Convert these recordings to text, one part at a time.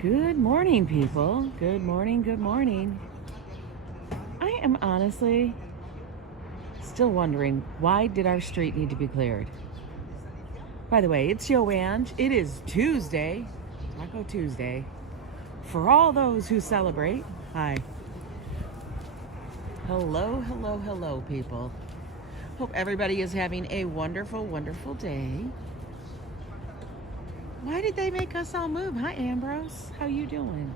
Good morning, people. Good morning, good morning. I am honestly still wondering, why did our street need to be cleared? By the way, it's Yo Ang. It is Tuesday, Taco Tuesday. For all those who celebrate, hi. Hello, hello, hello, people. Hope everybody is having a wonderful, wonderful day. Why did they make us all move? Hi, Ambrose. How you doing?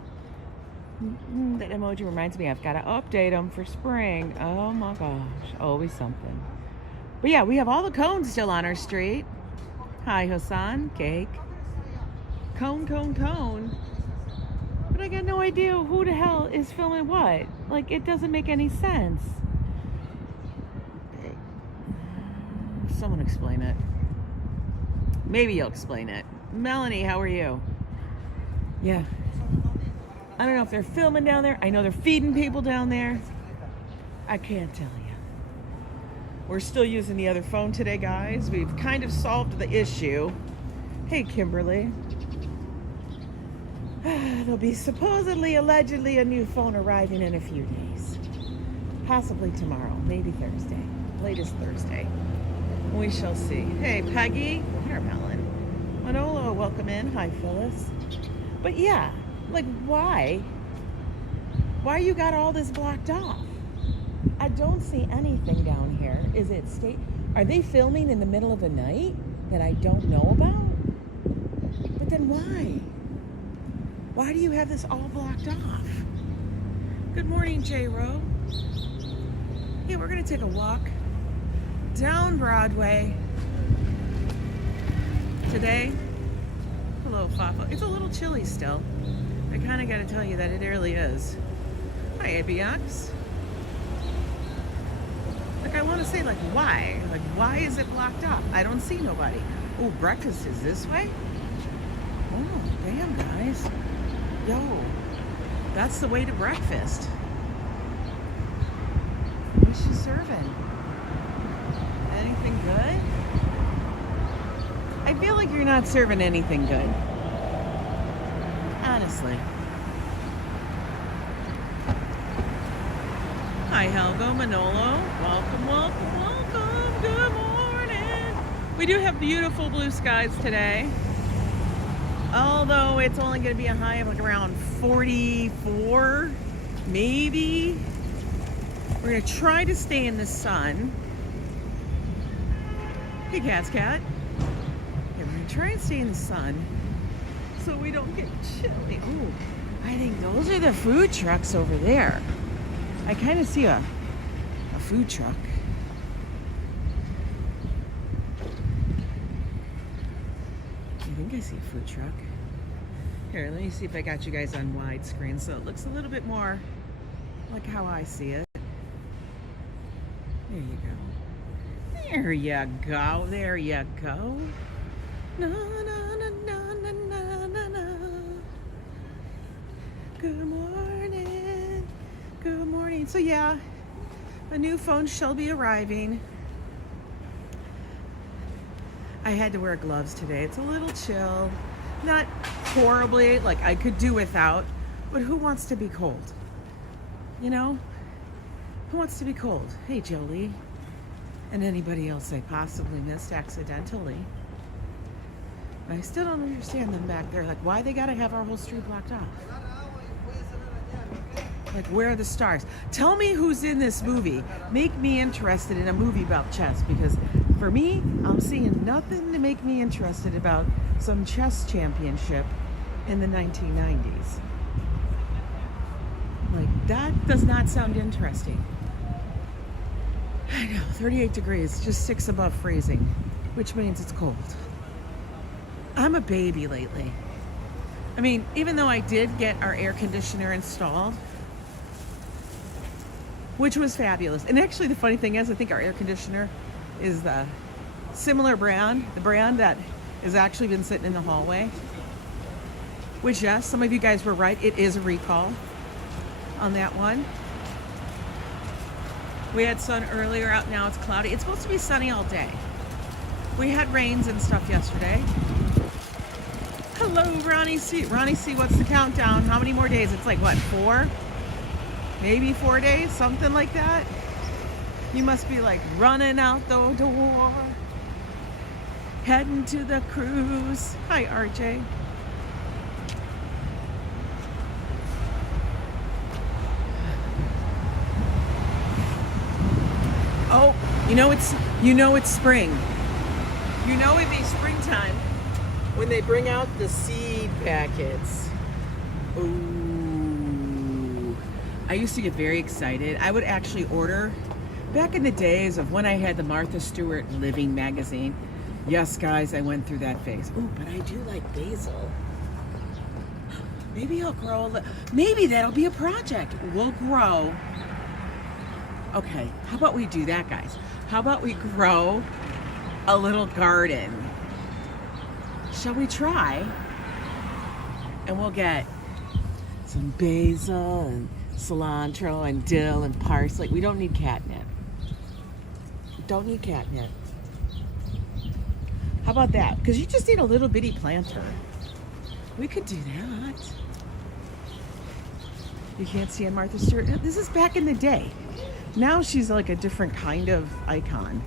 That emoji reminds me I've got to update them for spring. Oh my gosh, always something. But yeah, we have all the cones still on our street. Hi, Hassan. Cake. Cone, cone, cone. But I got no idea who the hell is filming what. Like, it doesn't make any sense. Someone explain it. Maybe you'll explain it. Melanie, how are you? Yeah. I don't know if they're filming down there. I know they're feeding people down there. I can't tell you. We're still using the other phone today, guys. We've kind of solved the issue. Hey, Kimberly. There'll be supposedly, allegedly, a new phone arriving in a few days. Possibly tomorrow, maybe Thursday. Latest Thursday. We shall see. Hey, Peggy. Watermelon. Manolo, welcome in. Hi, Phyllis. But yeah, like, why? Why you got all this blocked off? I don't see anything down here. Is it state? Are they filming in the middle of the night that I don't know about? But then why? Why do you have this all blocked off? Good morning, J-Ro. Yeah, we're gonna take a walk down Broadway today. Hello, FAFO. It's a little chilly still. I kind of got to tell you that it really is. Hi, ABX. Like, I want to say, like, why? Like, why is it blocked off? I don't see nobody. Oh, breakfast is this way? Oh, damn, guys. Yo, that's the way to breakfast. What's she serving? Anything good? I feel like you're not serving anything good. Honestly. Hi, Helgo, Manolo. Welcome, welcome, welcome. Good morning. We do have beautiful blue skies today. Although it's only going to be a high of like around 44, maybe. We're going to try to stay in the sun. Hey, Cat's Cat. Yeah, we're going to try and stay in the sun so we don't get chilly. Ooh, I think those are the food trucks over there. I kind of see a food truck. I think I see a food truck. Here, let me see if I got you guys on widescreen so it looks a little bit more like how I see it. There you go. There you go. There you go. No, no, no, no, no, no, no, no. Good morning. Good morning. So yeah, a new phone shall be arriving. I had to wear gloves today. It's a little chill. Not horribly, like I could do without, but who wants to be cold? You know? Who wants to be cold? Hey, Jolie. And anybody else I possibly missed accidentally. I still don't understand them back there. Like, why they gotta have our whole street blocked off? Like, where are the stars? Tell me who's in this movie. Make me interested in a movie about chess, because for me, I'm seeing nothing to make me interested about some chess championship in the 1990s. Like, that does not sound interesting. I know, 38 degrees, just 6 above freezing, which means it's cold. I'm a baby lately. I mean, even though I did get our air conditioner installed, which was fabulous. And actually, the funny thing is, I think our air conditioner is the similar brand, the brand that has actually been sitting in the hallway. Which, yes, some of you guys were right. It is a recall on that one. We had sun earlier out, now it's cloudy. It's supposed to be sunny all day. We had rains and stuff yesterday. Hello, Rhonie C. Rhonie C, what's the countdown? How many more days? It's like, what, 4? Maybe 4 days? Something like that? You must be like running out the door, heading to the cruise. Hi, RJ. Oh, you know it's spring. You know it'd be springtime when they bring out the seed packets. Ooh. I used to get very excited. I would actually order, back in the days of when I had the Martha Stewart Living magazine. Yes, guys, I went through that phase. Ooh, but I do like basil. Maybe I'll grow maybe that'll be a project. We'll grow. Okay, how about we do that, guys? How about we grow a little garden? Shall we try? And we'll get some basil and cilantro and dill and parsley. We don't need catnip. Don't need catnip. How about that? Because you just need a little bitty planter. We could do that. You can't see on Martha Stewart. This is back in the day. Now she's like a different kind of icon.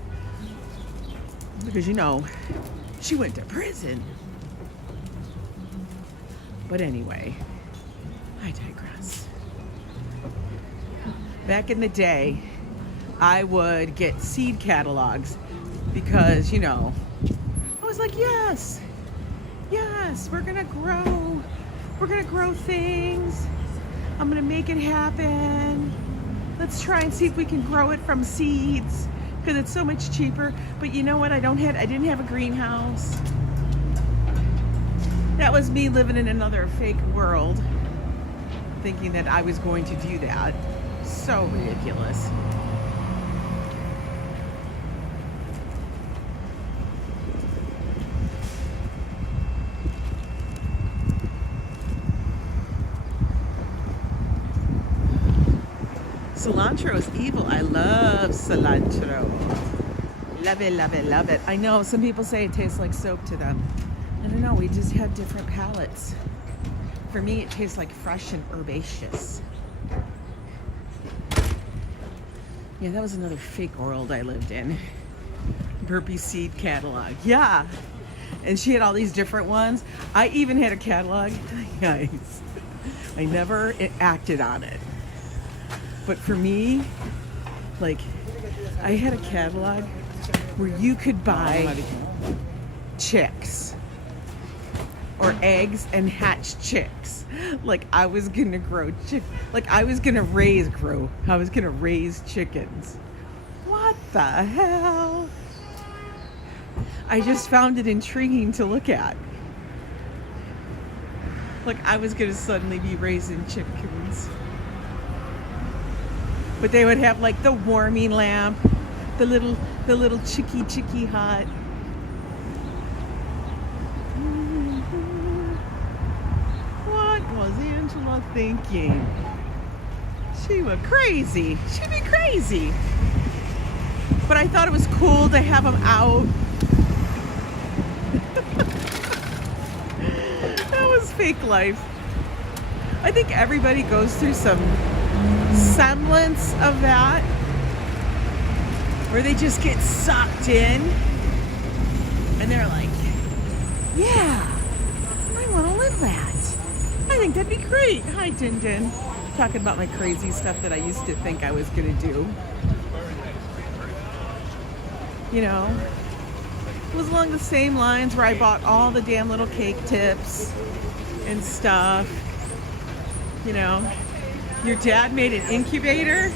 Because, you know, she went to prison. But anyway, I digress. Back in the day, I would get seed catalogs because, you know, I was like, yes, we're gonna grow things. I'm gonna make it happen. Let's try and see if we can grow it from seeds because it's so much cheaper. But you know what? I didn't have a greenhouse. That was me living in another fake world, thinking that I was going to do that. So ridiculous. Cilantro is evil. I love cilantro. Love it, love it, love it. I know some people say it tastes like soap to them. I don't know, we just have different palates. For me, it tastes like fresh and herbaceous. Yeah, that was another fake world I lived in. Burpee seed catalog. Yeah. And she had all these different ones. I even had a catalog. Guys, I never acted on it. But for me, like, I had a catalog where you could buy chicks or eggs and hatch chicks. Like I was gonna I was gonna raise chickens. What the hell? I just found it intriguing to look at. Like I was gonna suddenly be raising chickens. But they would have like the warming lamp, the little chicky hut. What was Angela thinking? She was crazy. She'd be crazy. But I thought it was cool to have them out. That was fake life. I think everybody goes through some semblance of that, where they just get sucked in and they're like, yeah, I want to live that. I think that'd be great. Hi, Din Din. Talking about my crazy stuff that I used to think I was gonna do. You know, it was along the same lines where I bought all the damn little cake tips and stuff. You know, your dad made an incubator.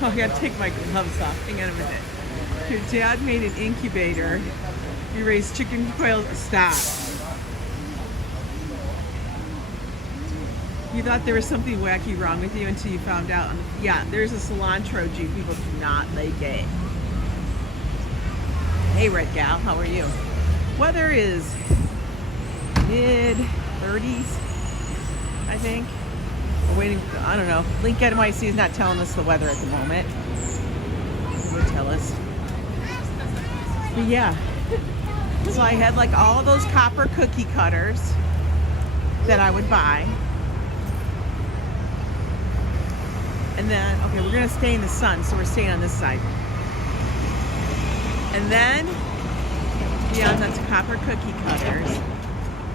Oh, I gotta take my gloves off. Hang on a minute. Your dad made an incubator. You raised chicken quails. Stop. You thought there was something wacky wrong with you until you found out. Yeah, there's a cilantro Jew. People do not like it. Hey, Red Gal, how are you? Weather is mid-30s, I think. We're waiting, I don't know. Link NYC is not telling us the weather at the moment. They would tell us. But yeah, So I had like all those copper cookie cutters that I would buy. And then, okay, we're gonna stay in the sun, so we're staying on this side. And then, beyond that copper cookie cutters,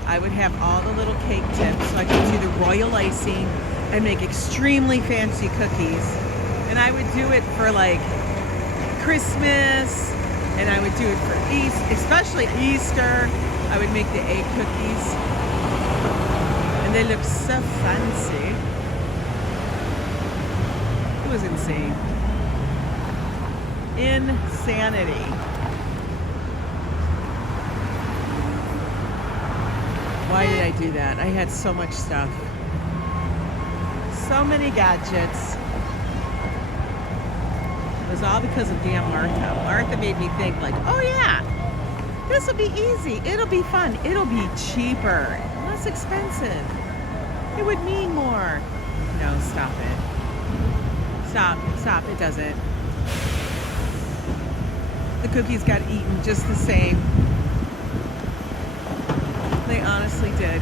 I would have all the little cake tips, so I could do the royal icing and make extremely fancy cookies. And I would do it for like Christmas, and I would do it for Easter, especially Easter. I would make the egg cookies, and they look so fancy. It was insane. Insanity. Why did I do that? I had so much stuff. So many gadgets. It was all because of damn Martha. Martha made me think like, oh yeah, this will be easy. It'll be fun. It'll be cheaper, less expensive. It would mean more. No, stop it. Stop, it doesn't. The cookies got eaten just the same. They honestly did.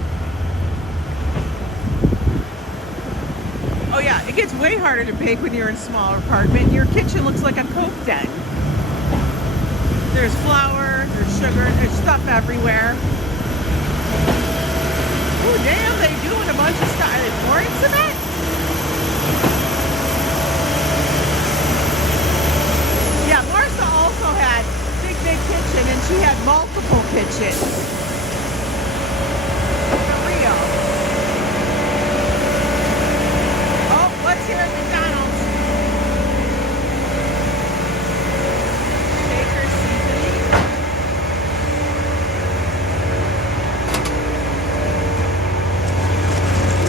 Oh yeah, it gets way harder to bake when you're in a smaller apartment. Your kitchen looks like a Coke den. There's flour, there's sugar, there's stuff everywhere. Oh damn, they doing a bunch of stuff. Are they pouring cement? Yeah, Martha also had big kitchen, and she had multiple kitchens. For real. Oh, let's hear it, McDonald's. Shaker seasoning.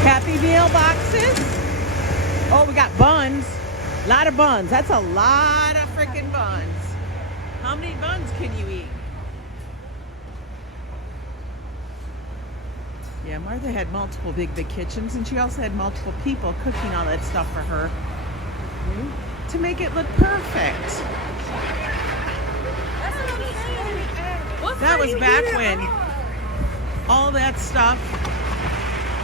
Happy Meal boxes. Oh, we got buns. A lot of buns. That's a lot of freaking buns. How many buns can you eat? Yeah, Martha had multiple big kitchens, and she also had multiple people cooking all that stuff for her to make it look perfect. That was back when all that stuff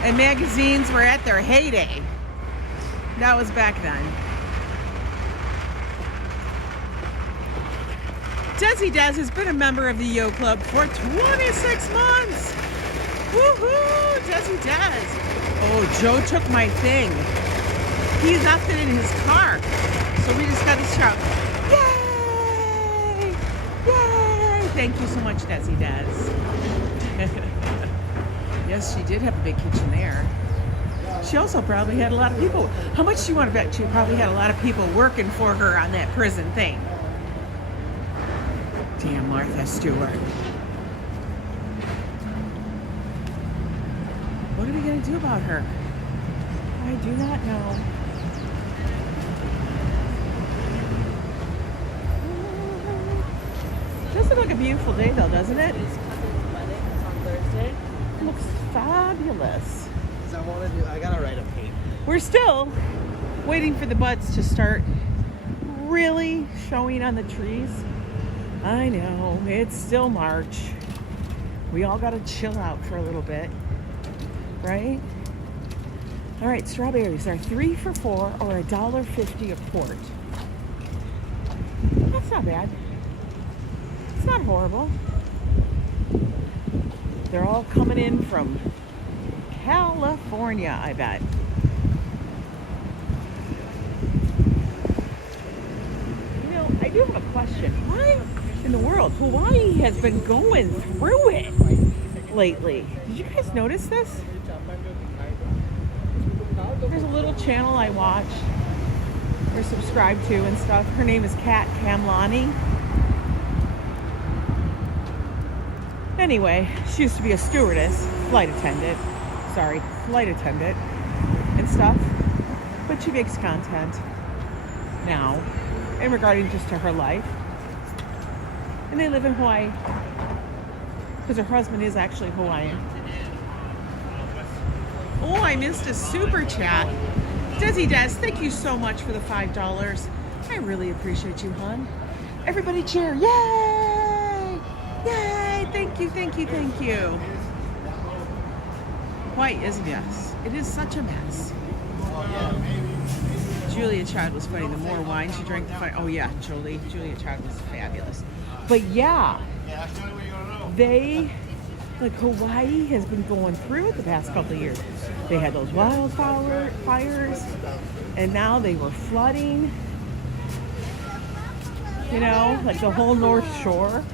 and magazines were at their heyday. That was back then. Desi Des has been a member of the Yo Club for 26 months. Woohoo! Desi Des. Oh, Joe took my thing. He left it in his car. So we just got to shout, yay! Yay! Thank you so much, Desi Des. Yes, she did have a big kitchen there. She also probably had a lot of people. How much do you want to bet she probably had a lot of people working for her on that prison thing? Damn Martha Stewart. What are we going to do about her? I do not know. This looks like a beautiful day though, doesn't it? It's on Thursday. It looks fabulous. I want to do. I gotta write a paper. We're still waiting for the buds to start really showing on the trees. I know, it's still March. We all gotta chill out for a little bit, right? All right, strawberries are 3 for $4 or $1.50 a quart. That's not bad. It's not horrible. They're all coming in from California, I bet. You know, I do have a question. Why in the world Hawaii has been going through it lately? Did you guys notice this? There's a little channel I watch or subscribe to and stuff. Her name is Kat Kamlani. Anyway, she used to be a stewardess, flight attendant and stuff, but she makes content now in regarding just to her life. And they live in Hawaii because her husband is actually Hawaiian. Oh, I missed a super chat. Desi Des, thank you so much for the $5. I really appreciate you, hon. Everybody cheer. Yay! Yay! Thank Thank you, thank you, thank you. Hawaii is a mess. It is such a mess. Julia Child was funny. The more wine she drank, the fine. Oh yeah, Julia Child was fabulous. But yeah, Hawaii has been going through it the past couple of years. They had those wildfires, and now they were flooding. You know, like the whole North Shore.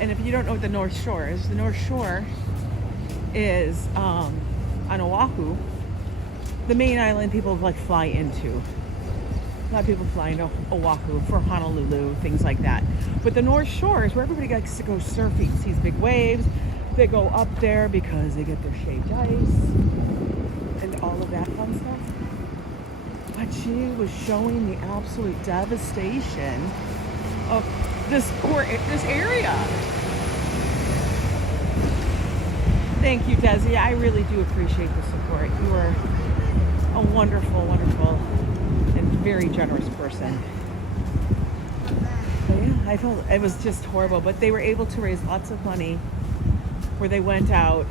And if you don't know what the North Shore is on Oahu, the main island people like fly into. A lot of people fly into Oahu for Honolulu, things like that. But the North Shore is where everybody likes to go surfing, sees big waves. They go up there because they get their shaved ice and all of that fun stuff. But she was showing the absolute devastation of this area. Thank you, Desi. I really do appreciate the support. You are a wonderful, wonderful, and very generous person. But yeah, I felt it was just horrible. But they were able to raise lots of money where they went out,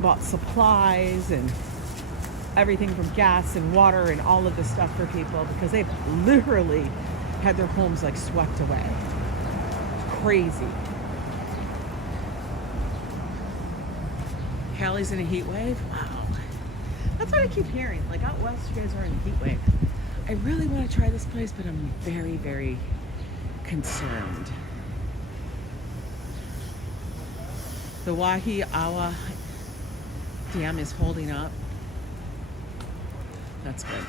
bought supplies and everything from gas and water and all of this stuff for people because they've literally had their homes like swept away. It's crazy. Cali's in a heat wave? Wow. That's what I keep hearing. Like out west, you guys are in a heat wave. I really want to try this place, but I'm very, very concerned. The Wahiawa Dam is holding up. That's good.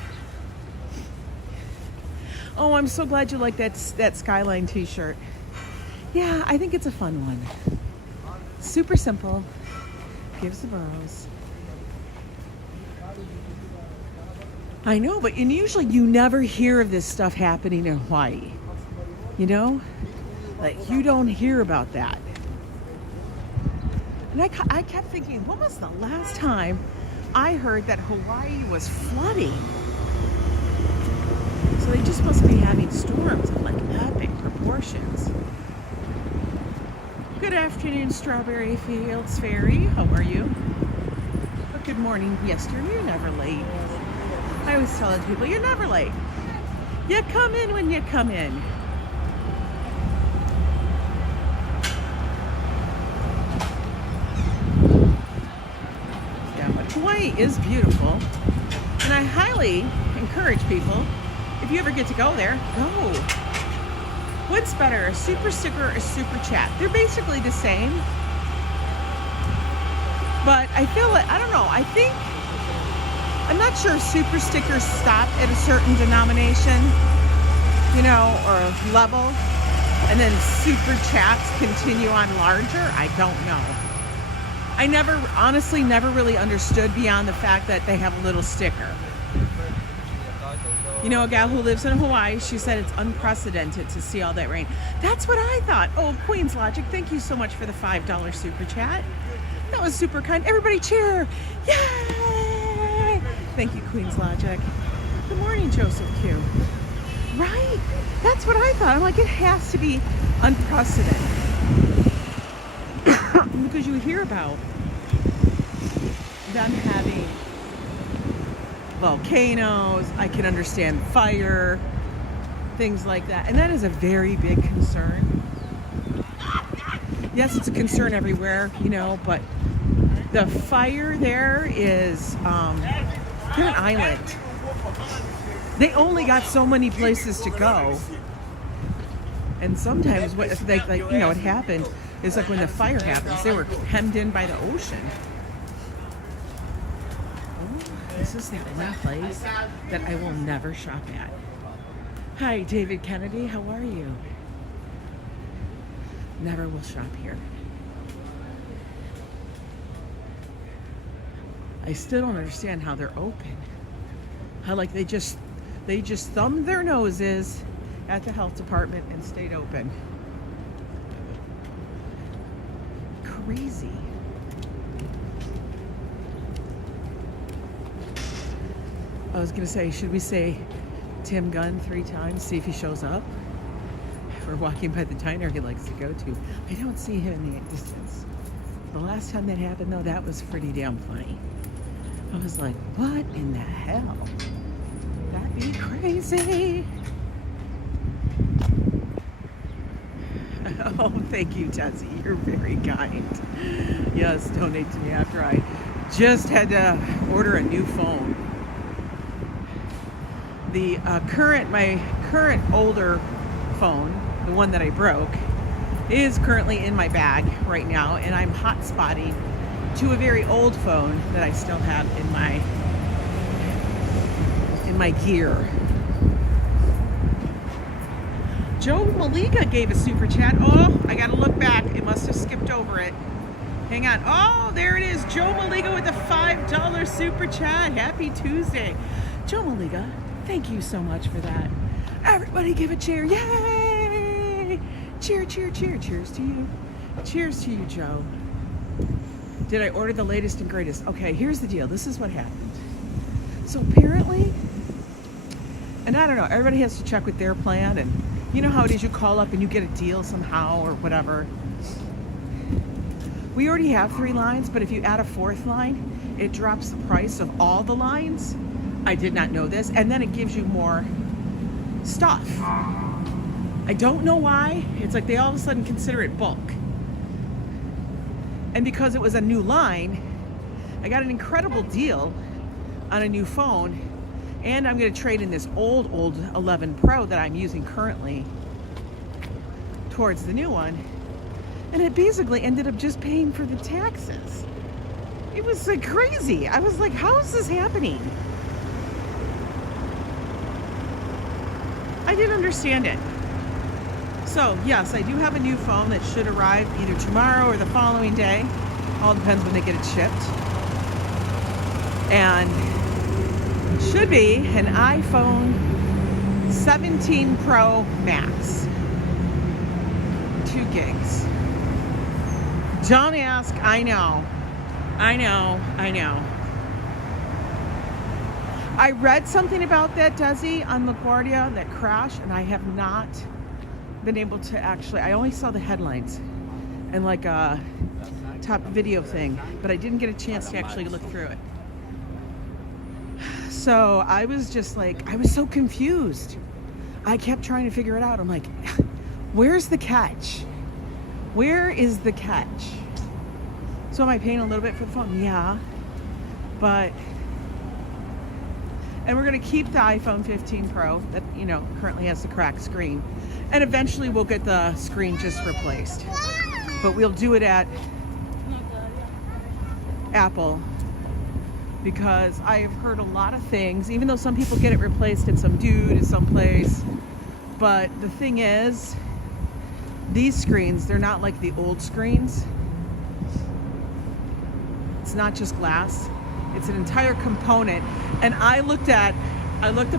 Oh, I'm so glad you like that Skyline t-shirt. Yeah, I think it's a fun one. Super simple. Gives the boroughs. I know, but usually you never hear of this stuff happening in Hawaii. You know? Like, you don't hear about that. And I kept thinking, when was the last time I heard that Hawaii was flooding? So they just must be having storms of like epic proportions. Good afternoon, Strawberry Fields Ferry. How are you? But good morning, Yester. You're never late. I always tell people, you're never late. You come in when you come in. Yeah, but Hawaii is beautiful. And I highly encourage people, if you ever get to go there, go. What's better, a super sticker or a super chat? They're basically the same. But I feel like, I don't know, I'm not sure if super stickers stop at a certain denomination, you know, or level, and then super chats continue on larger. I don't know. I honestly never really understood beyond the fact that they have a little sticker. You know, a gal who lives in Hawaii, she said it's unprecedented to see all that rain. That's what I thought. Oh, Queen's Logic, thank you so much for the $5 super chat. That was super kind. Everybody cheer. Yay! Thank you, Queen's Logic. Good morning, Joseph Q. Right? That's what I thought. I'm like, it has to be unprecedented. Because you hear about them having volcanoes, I can understand fire, things like that. And that is a very big concern. Yes, it's a concern everywhere, you know, but the fire there is, they're an island. They only got so many places to go. And sometimes what what happened is like when the fire happens, they were hemmed in by the ocean. This is the one place that I will never shop at. Hi, David Kennedy. How are you? Never will shop here. I still don't understand how they're open. How like they just thumbed their noses at the health department and stayed open. Crazy. I was gonna say, should we say Tim Gunn 3 times, see if he shows up? We're walking by the diner he likes to go to. I don't see him in the distance. The last time that happened, though, that was pretty damn funny. I was like, what in the hell? That'd be crazy. Oh, thank you, Tessie. You're very kind. Yes, donate to me after I just had to order a new phone. The my current older phone, the one that I broke, is currently in my bag right now, and I'm hotspotting to a very old phone that I still have in my gear. Joe Maliga gave a super chat. Oh, I gotta look back. It must have skipped over it. Hang on. Oh, there it is. Joe Maliga with a $5 super chat. Happy Tuesday. Joe Maliga, thank you so much for that. Everybody give a cheer. Yay! Cheer, cheer, cheer. Cheers to you. Cheers to you, Joe. Did I order the latest and greatest? Okay, here's the deal. This is what happened. So apparently, and I don't know, everybody has to check with their plan, and you know how it is, you call up and you get a deal somehow or whatever. We already have 3 lines, but if you add a 4th line, it drops the price of all the lines. I did not know this. And then it gives you more stuff. I don't know why. It's like they all of a sudden consider it bulk. And because it was a new line, I got an incredible deal on a new phone. And I'm going to trade in this old 11 Pro that I'm using currently towards the new one. And it basically ended up just paying for the taxes. It was like crazy. I was like, how is this happening? I didn't understand it. So yes, I do have a new phone that should arrive either tomorrow or the following day. All depends when they get it shipped. And should be an iPhone 17 Pro Max. 2 gigs. Don't ask. I know. I read something about that, Desi, on LaGuardia, that crash, and I have not been able to actually, I only saw the headlines and like a top video thing, but I didn't get a chance to actually look through it. So I was just like, I was so confused. I kept trying to figure it out. I'm like, where's the catch? Where is the catch? So am I paying a little bit for the phone? Yeah. But, and we're going to keep the iPhone 15 Pro that, you know, currently has the cracked screen. And eventually we'll get the screen just replaced. But we'll do it at Apple, because I have heard a lot of things, even though some people get it replaced at some dude at some place. But the thing is, these screens, they're not like the old screens. It's not just glass. It's an entire component. And I looked up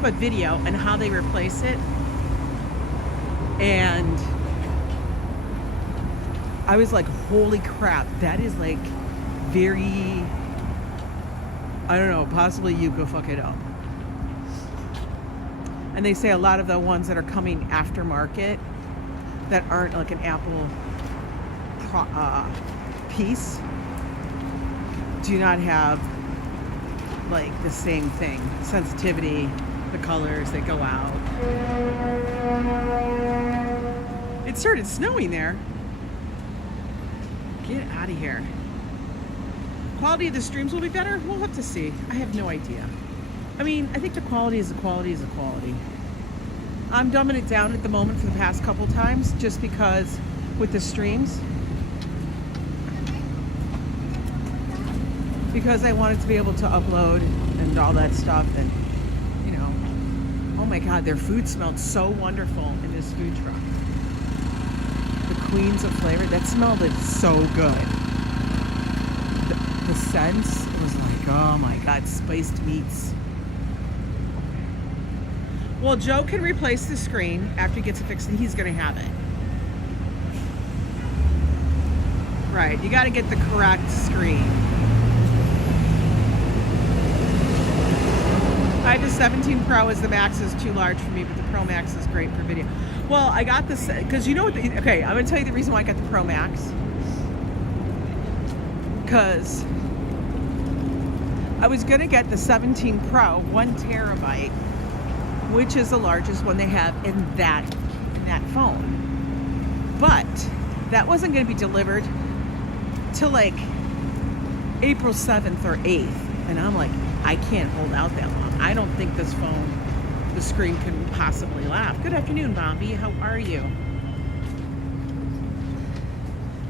a video on how they replace it. And I was like, holy crap, that is like very, I don't know, possibly you go fuck it up. And they say a lot of the ones that are coming aftermarket that aren't like an Apple piece do not have like the same thing. Sensitivity, the colors that go out. It started snowing there. Get out of here. Quality of the streams will be better? We'll have to see. I have no idea. I mean, I think the quality is the quality is the quality. I'm dumbing it down at the moment for the past couple times just because with the streams. Because I wanted to be able to upload and all that stuff, and you know, oh my god, their food smelled so wonderful in this food truck. The Queens of Flavor, that smelled so good. The scents, it was like, oh my god, spiced meats. Well, Joe can replace the screen after he gets it fixed, and he's gonna have it. Right, you gotta get the correct screen. I have the 17 Pro as the Max is too large for me, but the Pro Max is great for video. Well, I got this because you know what? Okay, I'm gonna tell you the reason why I got the Pro Max. Because I was gonna get the 17 Pro 1 terabyte, which is the largest one they have in that phone. But that wasn't gonna be delivered till like April 7th or 8th, and I'm like, I can't hold out that long. I don't think this phone, the screen can possibly last. Good afternoon, Bombi. How are you?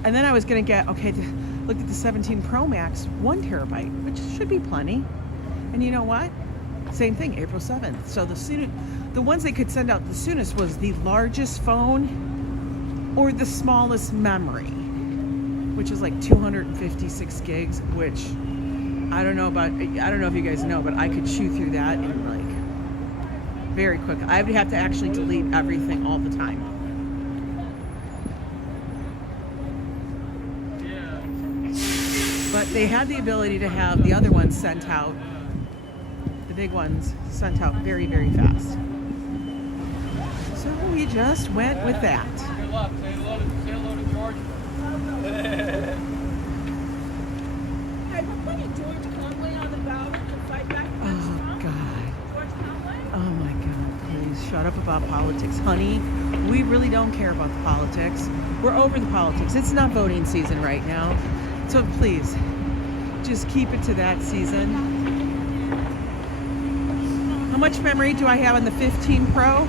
And then I was gonna get, okay, look at the 17 Pro Max, 1 terabyte, which should be plenty. And you know what? Same thing, April 7th. So the ones they could send out the soonest was the largest phone or the smallest memory, which is like 256 gigs, which I don't know if you guys know, but I could chew through that in like very quick. I would have to actually delete everything all the time. But they had the ability to have the other ones sent out, the big ones sent out very, very fast. So we just went with that. Good luck. Say hello to George. Oh, God. Oh, my God. Please shut up about politics. Honey, we really don't care about the politics. We're over the politics. It's not voting season right now. So please, just keep it to that season. How much memory do I have on the 15 Pro?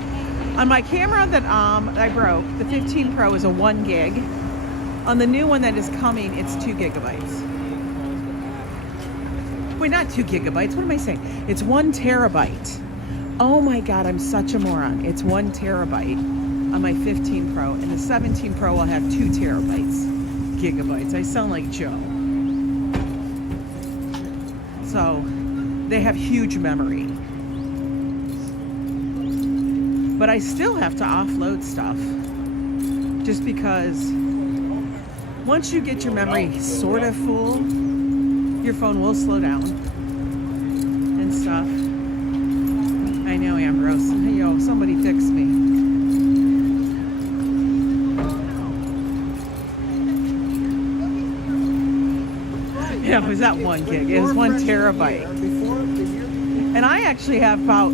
On my camera that I broke, the 15 Pro is a 1 gig. On the new one that is coming, it's 2 gigabytes. Wait, not 2 gigabytes. What am I saying? It's 1 terabyte. Oh my God, I'm such a moron. It's 1 terabyte on my 15 Pro, and the 17 Pro will have 2 gigabytes. I sound like Joe. So they have huge memory. But I still have to offload stuff just because once you get your memory sort of full, your phone will slow down and stuff. I know, Ambrose. Yo, somebody fix me. Yeah, it was that 1 gig. It was 1 terabyte. And I actually have about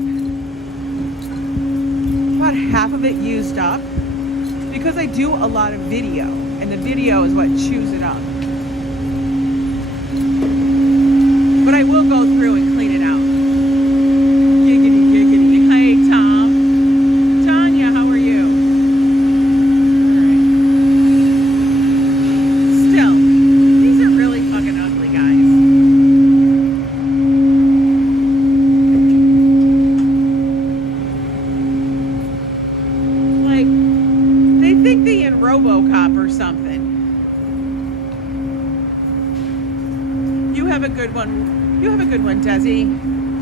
half of it used up because I do a lot of video, and the video is what chews it up. But I will go through and clean it out. Giggity, giggity. Hey, Tom. Tanya, how are you? All right. Still, these are really fucking ugly, guys. RoboCop or something. You have a good one. You have a good one, Desi.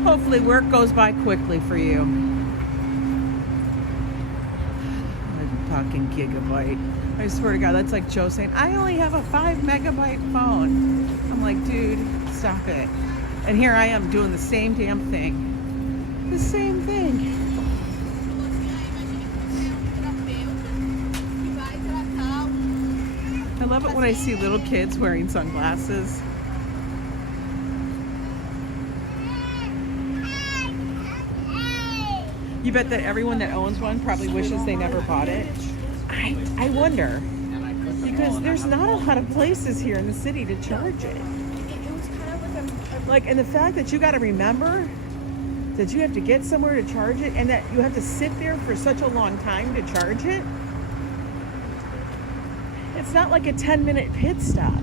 Hopefully work goes by quickly for you. A fucking gigabyte. I swear to God, that's like Joe saying, I only have a 5 megabyte phone. I'm like, dude, stop it. And here I am doing the same damn thing. The same thing. I love it when I see little kids wearing sunglasses. You bet that everyone that owns one probably wishes they never bought it. I wonder, because there's not a lot of places here in the city to charge it. Like, and the fact that you got to remember that you have to get somewhere to charge it, and that you have to sit there for such a long time to charge it. It's not like a 10-minute pit stop.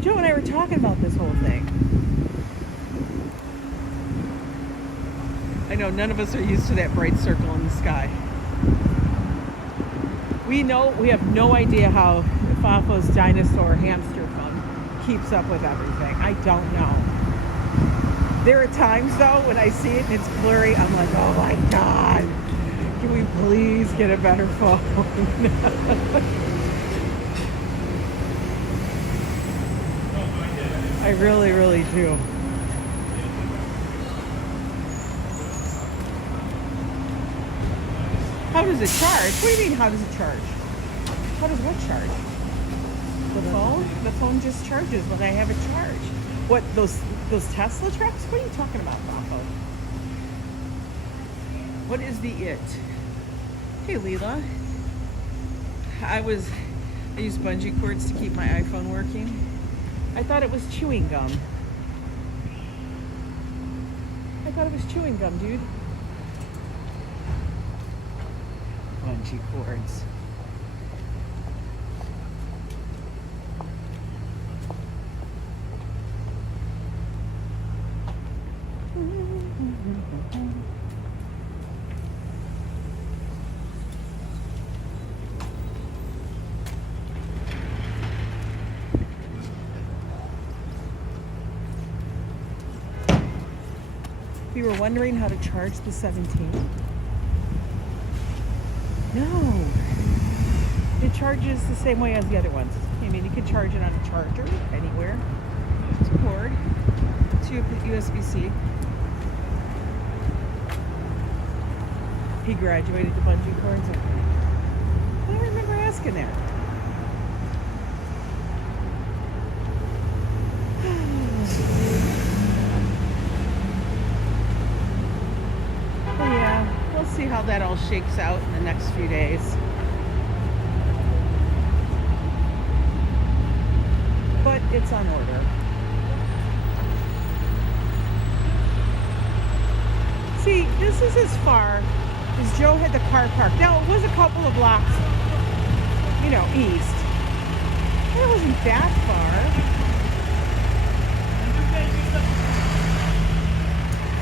Joe and I were talking about this whole thing. I know none of us are used to that bright circle in the sky. We have no idea how FAFO's dinosaur hamster fund keeps up with everything. I don't know. There are times though when I see it and it's blurry, I'm like, oh my God. Can we please get a better phone? I really, really do. How does it charge? What do you mean, how does it charge? How does what charge? The phone? The phone just charges when I have it charged. What, those Tesla trucks? What are you talking about, FAFO? What is the it? Hey, Lila. I used bungee cords to keep my iPhone working. I thought it was chewing gum. I thought it was chewing gum, dude. Bungee cords. We were wondering how to charge the 17. No. It charges the same way as the other ones. I mean, you can charge it on a charger anywhere. It's a cord to USB-C. He graduated to bungee cords. I don't remember asking that. See how that all shakes out in the next few days. But it's on order. See, this is as far as Joe had the car parked. Now, it was a couple of blocks, you know, east. But it wasn't that far.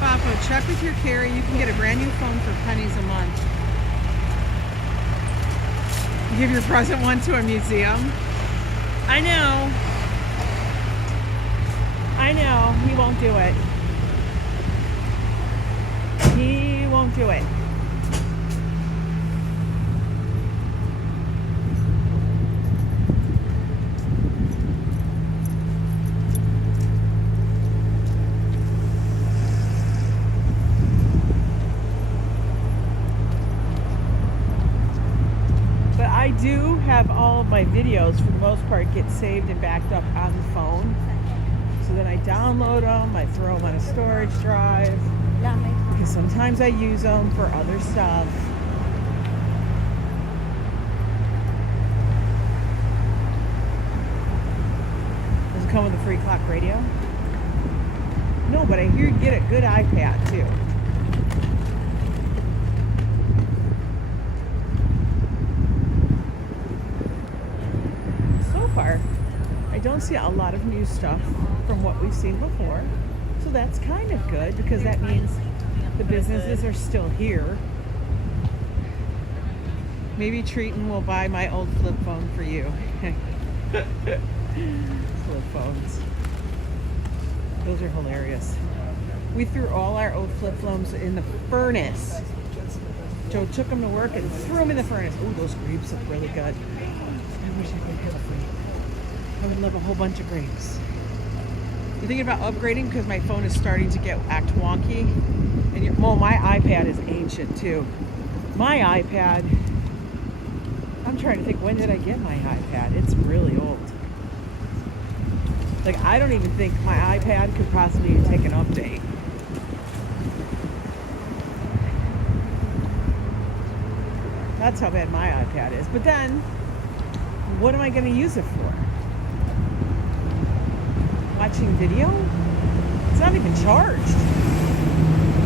Papa, check with your carrier. You can get a brand new phone for pennies a month. Give your present one to a museum. I know. I know. He won't do it. He won't do it. I do have all of my videos, for the most part, get saved and backed up on the phone. So then I download them, I throw them on a storage drive, because sometimes I use them for other stuff. Does it come with a free clock radio? No, but I hear you get a good iPad too. I don't see a lot of new stuff from what we've seen before, so that's kind of good because that means the businesses are still here. Maybe Treaton will buy my old flip phone for you. Flip phones. Those are hilarious. We threw all our old flip phones in the furnace. Joe took them to work and threw them in the furnace. Ooh, those grapes look really good. I wish I could have them. I would love a whole bunch of grapes. You're thinking about upgrading because my phone is starting to act wonky. And well, my iPad is ancient too. My iPad, I'm trying to think, when did I get my iPad? It's really old. Like, I don't even think my iPad could possibly take an update. That's how bad my iPad is. But then, what am I going to use it for? Watching video? It's not even charged.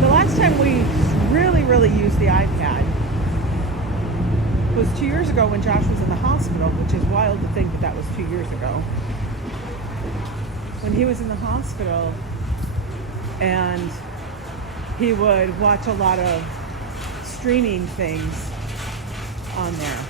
The last time we really used the iPad was 2 years ago when Josh was in the hospital, which is wild to think that that was 2 years ago. When he was in the hospital and he would watch a lot of streaming things on there.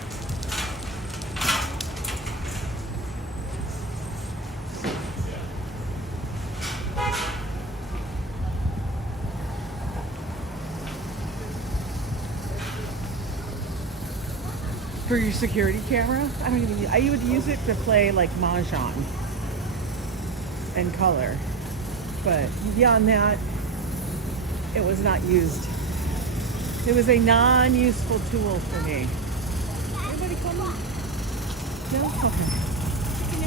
For your security camera? I would use it to play like Mahjong and color. But beyond that, it was not used It was a non-useful tool for me. Anybody coming? No? Okay.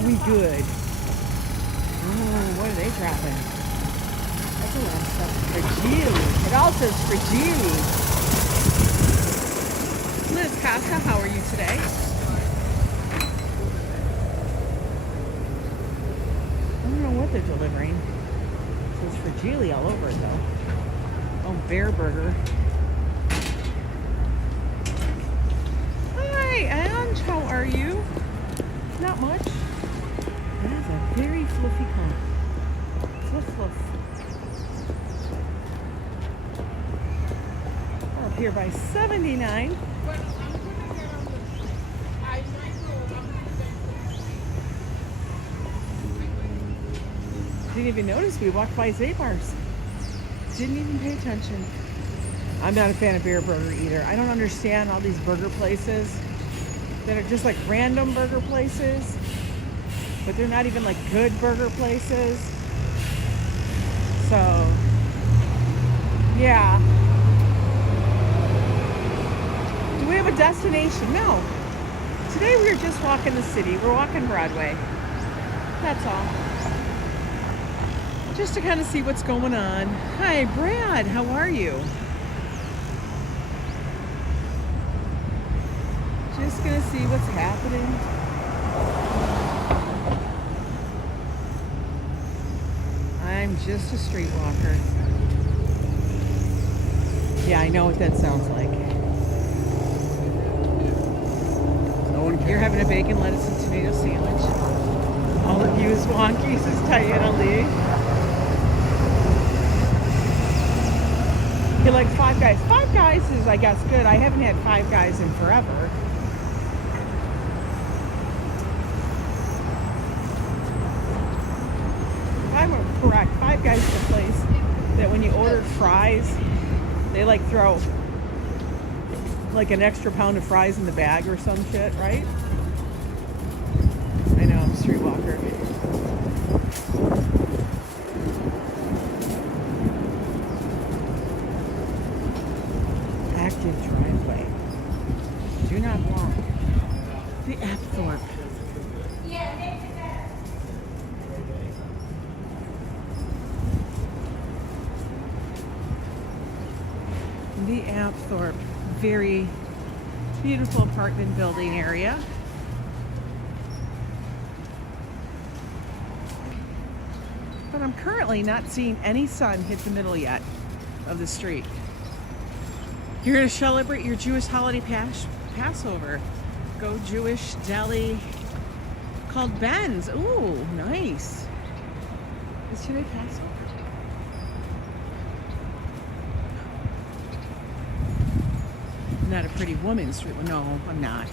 We good. Oh, what are they dropping? That's a lot of stuff. Fragile. It all says fragile. Liz Casa, how are you today? I don't know what they're delivering. It says fragile all over it though. Oh, Bear Burger. Hi, Ange. How are you? Not much. That is a very fluffy car. Fluff, fluff. We're up here by 79. Didn't even notice we walked by Zay Bars. Didn't even pay attention. I'm not a fan of Bear Burger either. I don't understand all these burger places that are just like random burger places, but they're not even like good burger places. So, yeah. Do we have a destination? No. Today we're just walking the city. We're walking Broadway. That's all. Just to kind of see what's going on. Hi, Brad. How are you? Just gonna see what's happening. I'm just a streetwalker. Yeah, I know what that sounds like. No one You're having a bacon, lettuce, and tomato sandwich. All of you is wonky, says Diana Lee. You like Five Guys? Five Guys is, I guess, good. I haven't had Five Guys in forever. If I'm correct, Five Guys is a place that when you order fries, they like throw like an extra pound of fries in the bag or some shit, right? I know, I'm a streetwalker. Active driveway. Do not walk. The Apthorpe. The Apthorpe. Very beautiful apartment building area. But I'm currently not seeing any sun hit the middle yet of the street. You're going to celebrate your Jewish holiday Passover. Go Jewish deli called Ben's. Ooh, nice. Is today Passover? I'm not a pretty woman street. No, I'm not.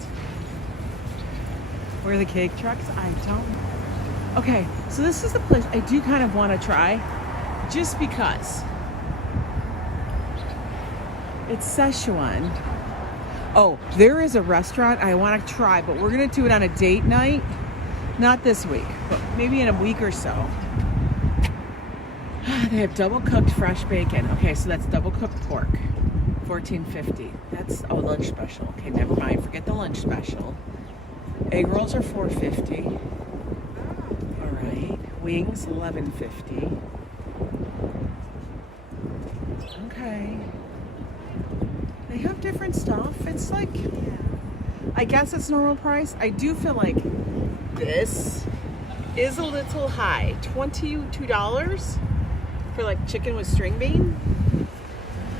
Where are the cake trucks? I don't know. Okay, so this is the place I do kind of want to try, just because. It's Szechuan. Oh, there is a restaurant I want to try, but we're going to do it on a date night. Not this week, but maybe in a week or so. They have double cooked fresh bacon. Okay, so that's double cooked pork. $14.50. That's a lunch special. Okay, never mind. Forget the lunch special. Egg rolls are $4.50. All right. Wings, $11.50. Okay. They have different stuff. It's like, I guess it's normal price. I do feel like this is a little high. $22 for like chicken with string bean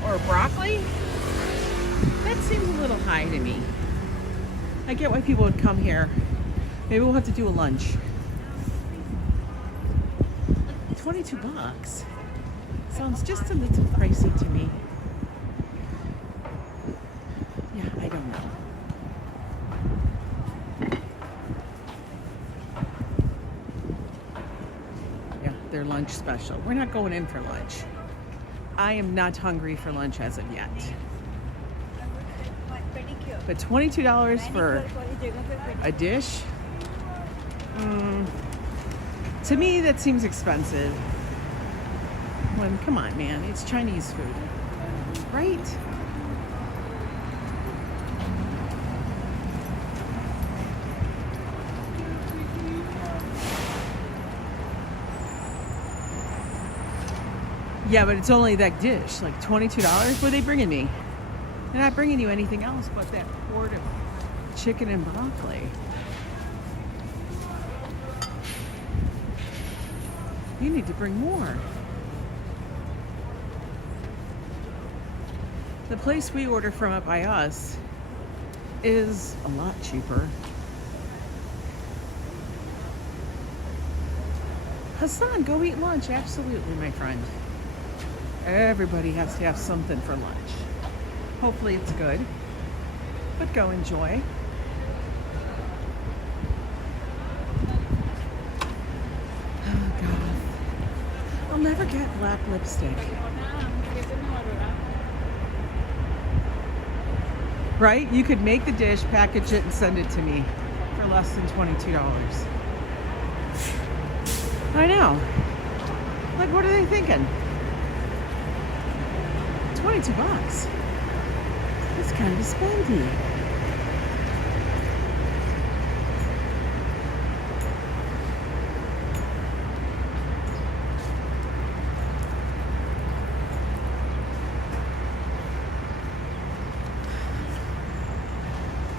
or broccoli. That seems a little high to me. I get why people would come here. Maybe we'll have to do a lunch. $22 sounds just a little pricey to me. Yeah, I don't know. Yeah, their lunch special. We're not going in for lunch. I am not hungry for lunch as of yet. But $22 for a dish? To me, that seems expensive. When, come on, man, it's Chinese food, right? Yeah, but it's only that dish, like $22. What are they bringing me? They're not bringing you anything else but that quart of chicken and broccoli. You need to bring more. The place we order from up by us is a lot cheaper. Hassan, go eat lunch. Absolutely, my friend. Everybody has to have something for lunch. Hopefully it's good, but go enjoy. Oh God, I'll never get black lipstick. Right? You could make the dish, package it, and send it to me for less than $22. I know. Like, what are they thinking? 22 bucks. It's kind of spendy.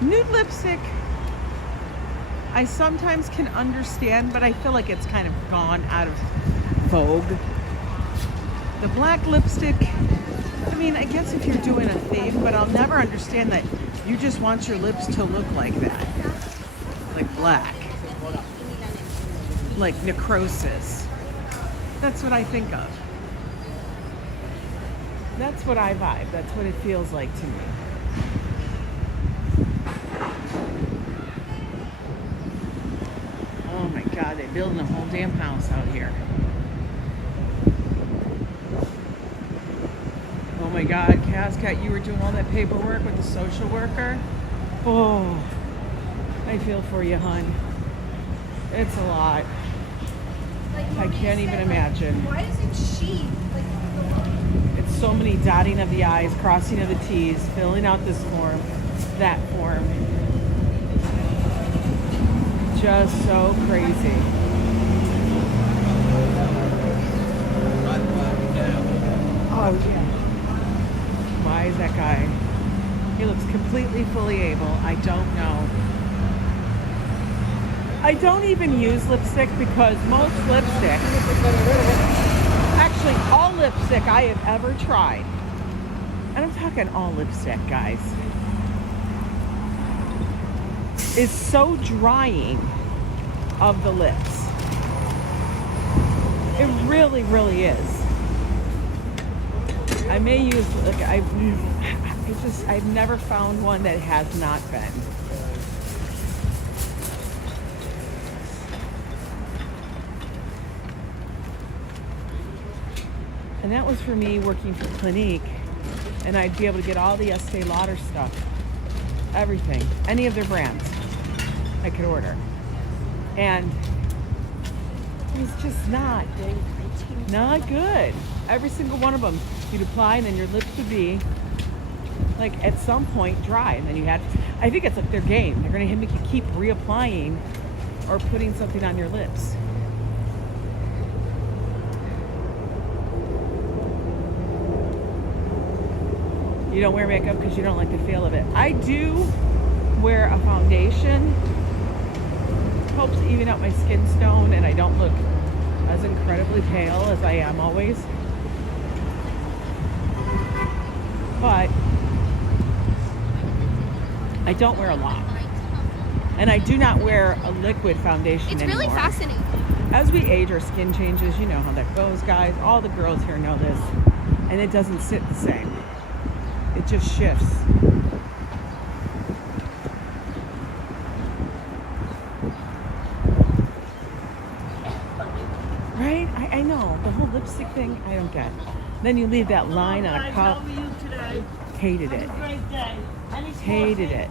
Nude lipstick, I sometimes can understand, but I feel like it's kind of gone out of vogue. The black lipstick, I mean, I guess if you're doing a theme, but I'll never understand that you just want your lips to look like that. Like black. Like necrosis. That's what I think of. That's what I vibe. That's what it feels like to me. Oh my God, they're building a whole damn house out here. Oh my God, Cascat, you were doing all that paperwork with the social worker? Oh, I feel for you, hon. It's a lot. I can't even imagine. Why isn't she like the one? It's so many dotting of the I's, crossing of the T's, filling out this form, that form. Just so crazy. Oh yeah. Why is that guy? He looks completely fully able. I don't know. I don't even use lipstick because most lipstick, actually all lipstick I have ever tried, and I'm talking all lipstick, guys, is so drying of the lips. It really, really is. I may use, like, I've never found one that has not been. And that was for me working for Clinique, and I'd be able to get all the Estee Lauder stuff, everything, any of their brands I could order. And it was just not good. Every single one of them, you'd apply and then your lips would be like at some point dry, and then you had, I think it's like their game. They're going to make you keep reapplying or putting something on your lips. You don't wear makeup because you don't like the feel of it. I do wear a foundation. Helps even out my skin tone, and I don't look as incredibly pale as I am always. But I don't wear a lot. And I do not wear a liquid foundation anymore. It's really fascinating. As we age, our skin changes. You know how that goes, guys. All the girls here know this. And it doesn't sit the same. It just shifts. Right? I know. The whole lipstick thing, I don't get. Then you leave that line on a cup. Hated it. Hated it.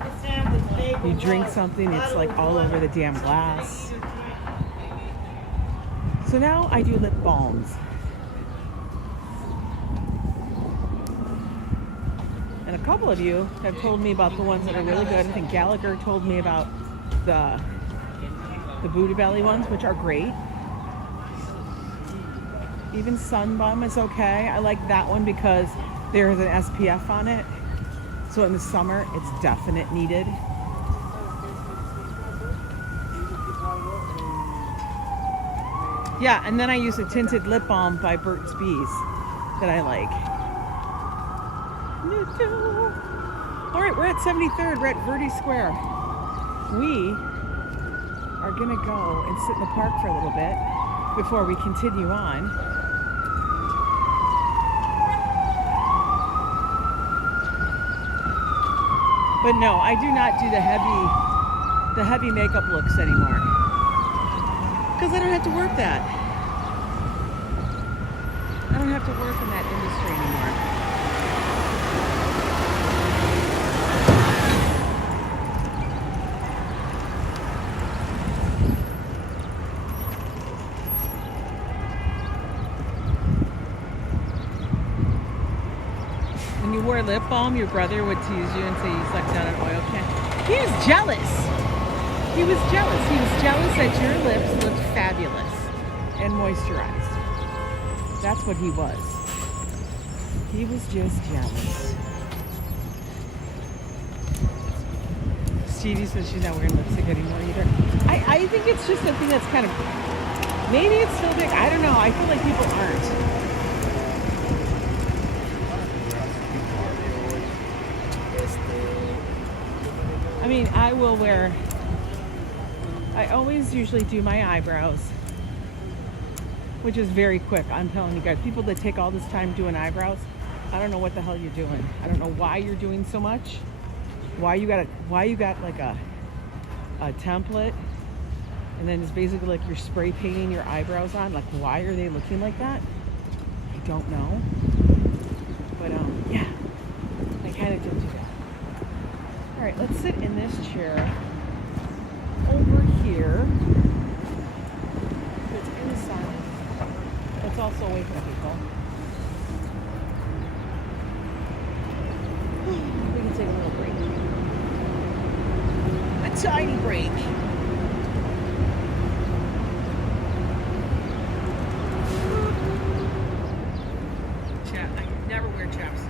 You drink something, it's like all over the damn glass. So now I do lip balms. And a couple of you have told me about the ones that are really good. I think Gallagher told me about the Buddha Belly ones, which are great. Even Sunbum is okay. I like that one because there's an SPF on it. So in the summer, it's definite needed. Yeah, and then I use a tinted lip balm by Burt's Bees that I like. All right, we're at 73rd. We're at Verde Square. We are gonna go and sit in the park for a little bit before we continue on. But no, I do not do the heavy makeup looks anymore. Because I don't have to work that. I don't have to work in that industry anymore. When you wore lip balm, your brother would tease you and say you sucked down an oil can. He was jealous. He was jealous. He was jealous that your lips looked fabulous and moisturized. That's what he was. He was just jealous. Stevie says she's not wearing lipstick anymore either. I think it's just something that's kind of, maybe it's still big. I don't know. I feel like people aren't. I mean, I will wear, I always usually do my eyebrows, which is very quick. I'm telling you guys, people that take all this time doing eyebrows, I don't know what the hell you're doing. I don't know why you're doing so much. Why you got like a template, and then it's basically like you're spray painting your eyebrows on. Like, why are they looking like that? I don't know. But yeah, I kind of did do that. All right, let's sit in this chair over here. It's in the sun. It's also away from people. We can take a little break. A tiny break. I never wear chaps.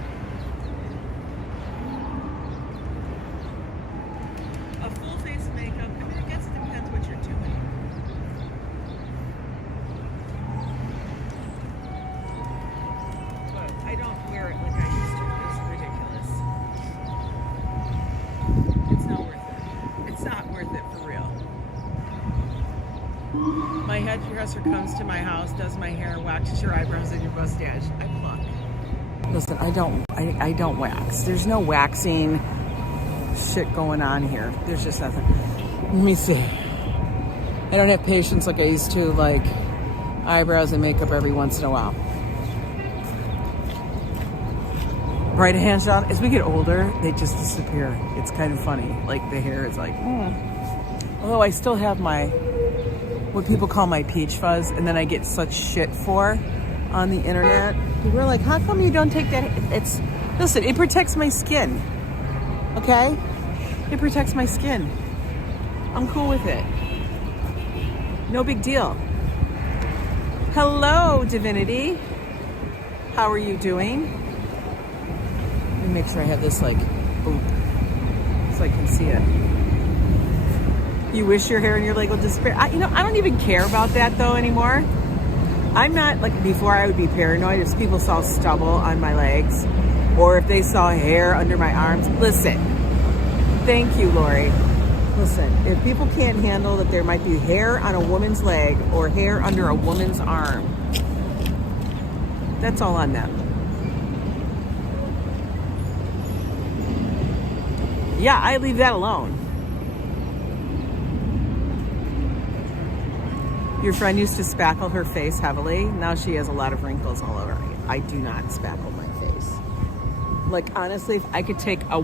A full face of makeup. I mean, I guess it depends what you're doing. But I don't wear it like I used to. It's ridiculous. It's not worth it. It's not worth it for real. My hairdresser comes to my house, does my hair, waxes your eyebrows and your mustache. I pluck. Listen, I don't wax. There's no waxing shit going on here. There's just nothing. Let me see. I don't have patience like I used to, like eyebrows and makeup every once in a while. Right hand shot. As we get older, they just disappear. It's kind of funny. Like the hair is like, Although I still have my, what people call my peach fuzz, and then I get such shit for on the internet. People are like, how come you don't take that? Listen, it protects my skin. Okay? It protects my skin. I'm cool with it. No big deal. Hello, Divinity. How are you doing? Let me make sure I have this like, boop, so I can see it. You wish your hair and your leg will disappear. I don't even care about that though anymore. I'm not like before. I would be paranoid if people saw stubble on my legs or if they saw hair under my arms. Listen, thank you, Lori. Listen, if people can't handle that there might be hair on a woman's leg or hair under a woman's arm, that's all on them. Yeah, I leave that alone. Your friend used to spackle her face heavily. Now she has a lot of wrinkles all over. I do not spackle my face. Like, honestly, if I could take a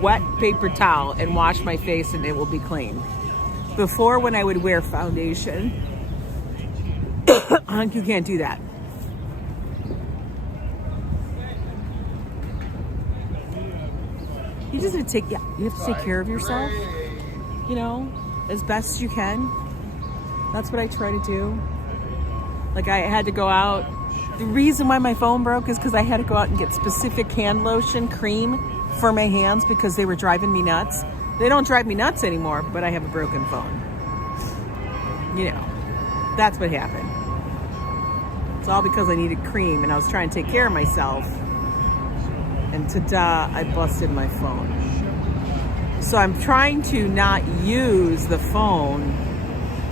wet paper towel and wash my face and it will be clean. Before, when I would wear foundation, you can't do that. You just have to you have to take care of yourself, as best you can. That's what I try to do. Like, I had to go out The reason why my phone broke is because I had to go out and get specific hand lotion cream for my hands because they were driving me nuts. They don't drive me nuts anymore, but I have a broken phone. You know, that's what happened. It's all because I needed cream and I was trying to take care of myself. And ta-da, I busted my phone. So I'm trying to not use the phone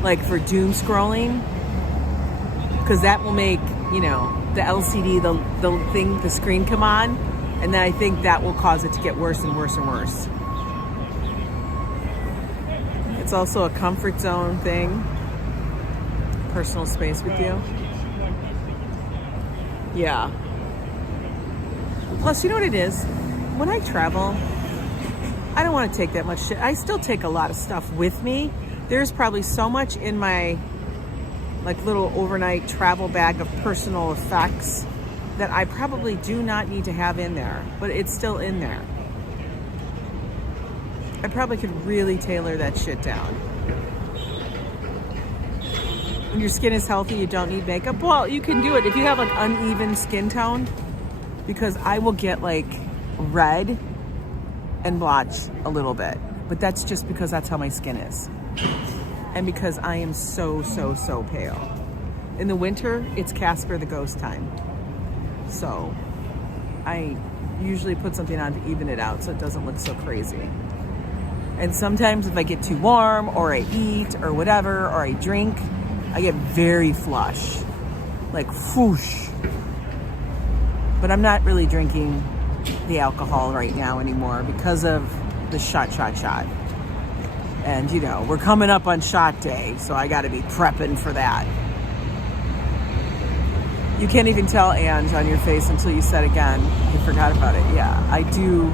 like for doom scrolling, because that will make, you know, the LCD, the thing, the screen come on, and then I think that will cause it to get worse and worse and worse. It's also a comfort zone thing. Personal space with you. Yeah. Plus, you know what it is? When I travel, I don't want to take that much shit. I still take a lot of stuff with me. There's probably so much in my like little overnight travel bag of personal effects that I probably do not need to have in there, but it's still in there. I probably could really tailor that shit down. When your skin is healthy, you don't need makeup. Well, you can do it if you have like uneven skin tone, because I will get like red and blotch a little bit, but that's just because that's how my skin is. And because I am so pale. In the winter, it's Casper the Ghost time. So I usually put something on to even it out so it doesn't look so crazy. And sometimes if I get too warm or I eat or whatever, or I drink, I get very flush, like whoosh. But I'm not really drinking the alcohol right now anymore because of the shot. And you know, we're coming up on shot day, so I gotta be prepping for that. You can't even tell, Ange, on your face until you said again, you forgot about it. Yeah, I do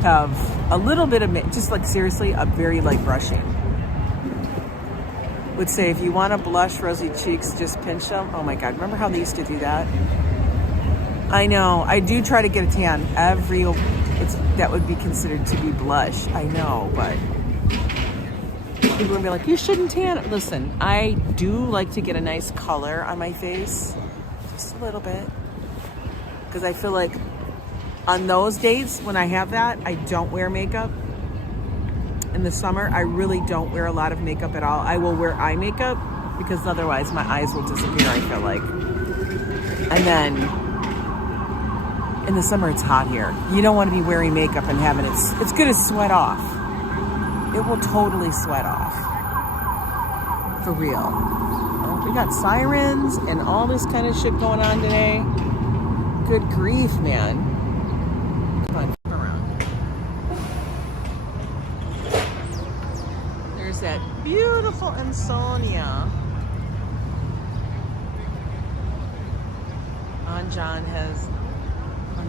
have a little bit of, just like seriously, a very light brushing. Would say if you want to blush rosy cheeks, just pinch them. Oh my God, remember how they used to do that? I know, I do try to get a tan. That would be considered to be blush. I know, but people would be like, you shouldn't tan. Listen, I do like to get a nice color on my face. Just a little bit. Because I feel like on those days when I have that, I don't wear makeup. In the summer, I really don't wear a lot of makeup at all. I will wear eye makeup because otherwise my eyes will disappear, I feel like. And then in the summer, it's hot here. You don't want to be wearing makeup and having it's going to sweat off. It will totally sweat off. For real. Oh, we got sirens and all this kind of shit going on today. Good grief, man. Come on, come around. There's that beautiful Ansonia.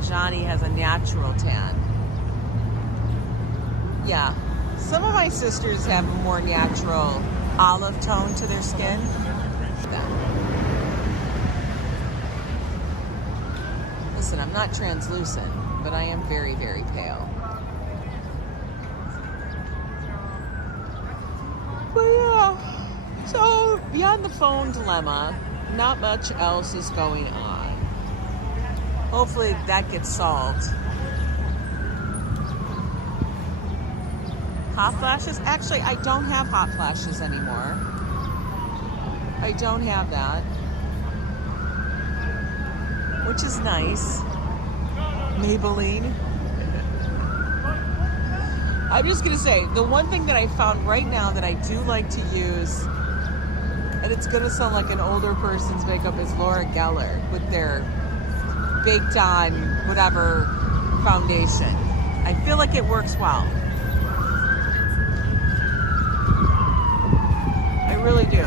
Johnny has a natural tan. Yeah. Some of my sisters have a more natural olive tone to their skin. Listen, I'm not translucent, but I am very pale. But yeah, so beyond the phone dilemma, not much else is going on. Hopefully that gets solved. Hot flashes? Actually, I don't have hot flashes anymore. I don't have that. Which is nice. Maybelline. I'm just gonna say, the one thing that I found right now that I do like to use, and it's gonna sound like an older person's makeup, is Laura Geller with their baked on whatever foundation. I feel like it works well. I really do.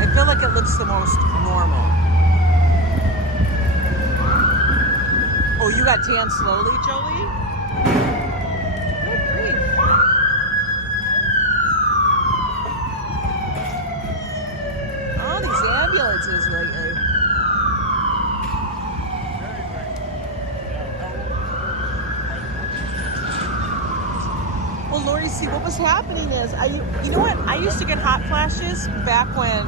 I feel like it looks the most normal. Oh, you got tan slowly, Jolie? Good grief. Oh, these ambulances lately. Well, Lori, see, what was happening is, you know what? I used to get hot flashes back when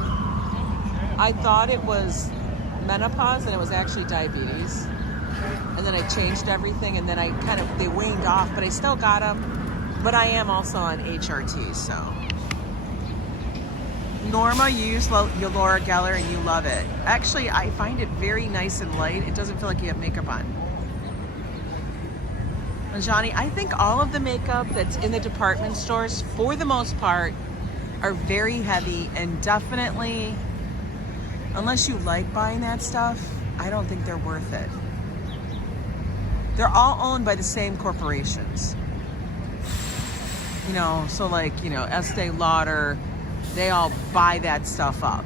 I thought it was menopause and it was actually diabetes. And then I changed everything and then they waned off, but I still got them. But I am also on HRT, so. Norma, you use your Laura Geller and you love it. Actually, I find it very nice and light. It doesn't feel like you have makeup on. And Johnny, I think all of the makeup that's in the department stores, for the most part, are very heavy and definitely, unless you like buying that stuff, I don't think they're worth it. They're all owned by the same corporations. You know, so like, you know, Estee Lauder, they all buy that stuff up.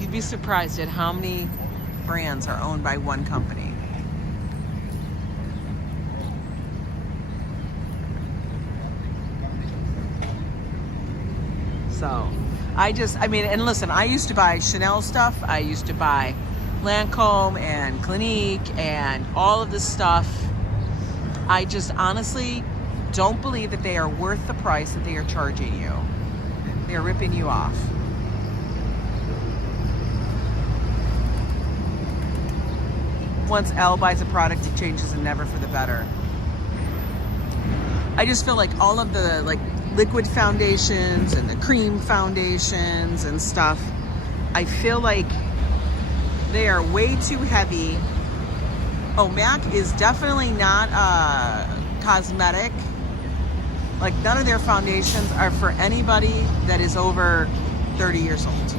You'd be surprised at how many brands are owned by one company. So, I mean, and listen, I used to buy Chanel stuff. I used to buy Lancome and Clinique and all of this stuff. I just honestly don't believe that they are worth the price that they are charging you. They are ripping you off. Once Elle buys a product, it changes and never for the better. I just feel like all of the like liquid foundations and the cream foundations and stuff, I feel like they are way too heavy. Oh, MAC is definitely not cosmetic. Like, none of their foundations are for anybody that is over 30 years old.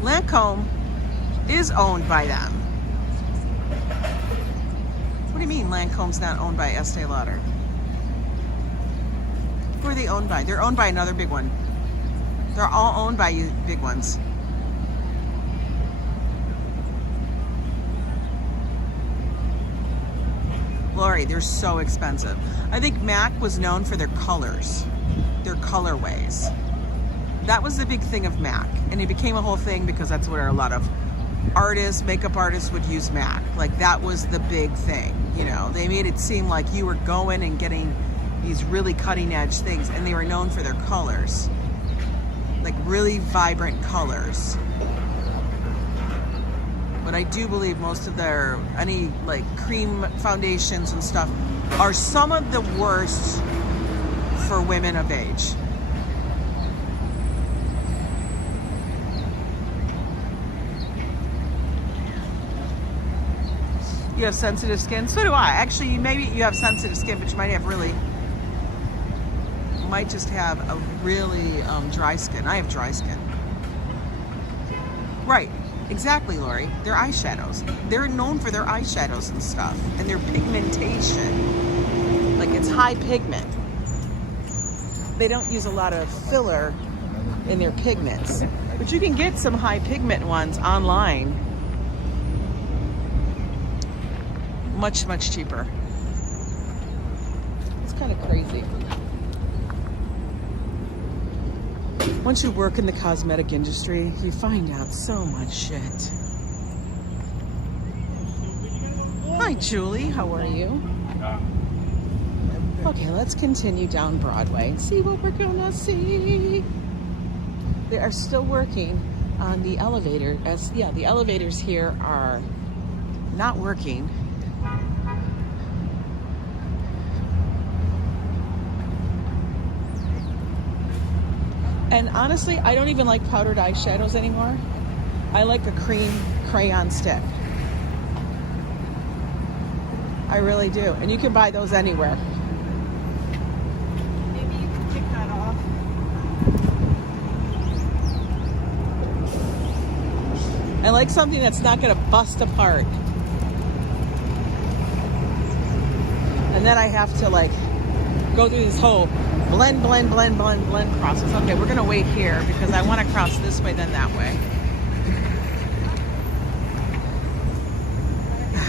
Lancome is owned by them. What do you mean Lancome's not owned by Estee Lauder? Who are they owned by? They're owned by another big one. They're all owned by you big ones. Lori, they're so expensive. I think MAC was known for their colors, their colorways. That was the big thing of MAC. And it became a whole thing because that's where a lot of artists, makeup artists would use MAC. Like, that was the big thing, you know. They made it seem like you were going and getting these really cutting edge things, and they were known for their colors. Like, really vibrant colors. But I do believe most of their, any like cream foundations and stuff are some of the worst for women of age. You have sensitive skin? So do I. Actually, maybe you have sensitive skin, but you might have really, might just have a really dry skin. I have dry skin. Right. Exactly, Lori. Their eyeshadows. They're known for their eyeshadows and stuff. And their pigmentation. Like, it's high pigment. They don't use a lot of filler in their pigments. But you can get some high pigment ones online. Much, much cheaper. It's kind of crazy. Once you work in the cosmetic industry, you find out so much shit. Hi, Julie. How are you? Okay, let's continue down Broadway and see what we're gonna see. They are still working on the elevator. The elevators here are not working. And honestly, I don't even like powdered eyeshadows anymore. I like a cream crayon stick. I really do. And you can buy those anywhere. Maybe you can kick that off. I like something that's not gonna bust apart. And then I have to like go through this whole blend process. Okay, we're gonna wait here because I want to cross this way then that way.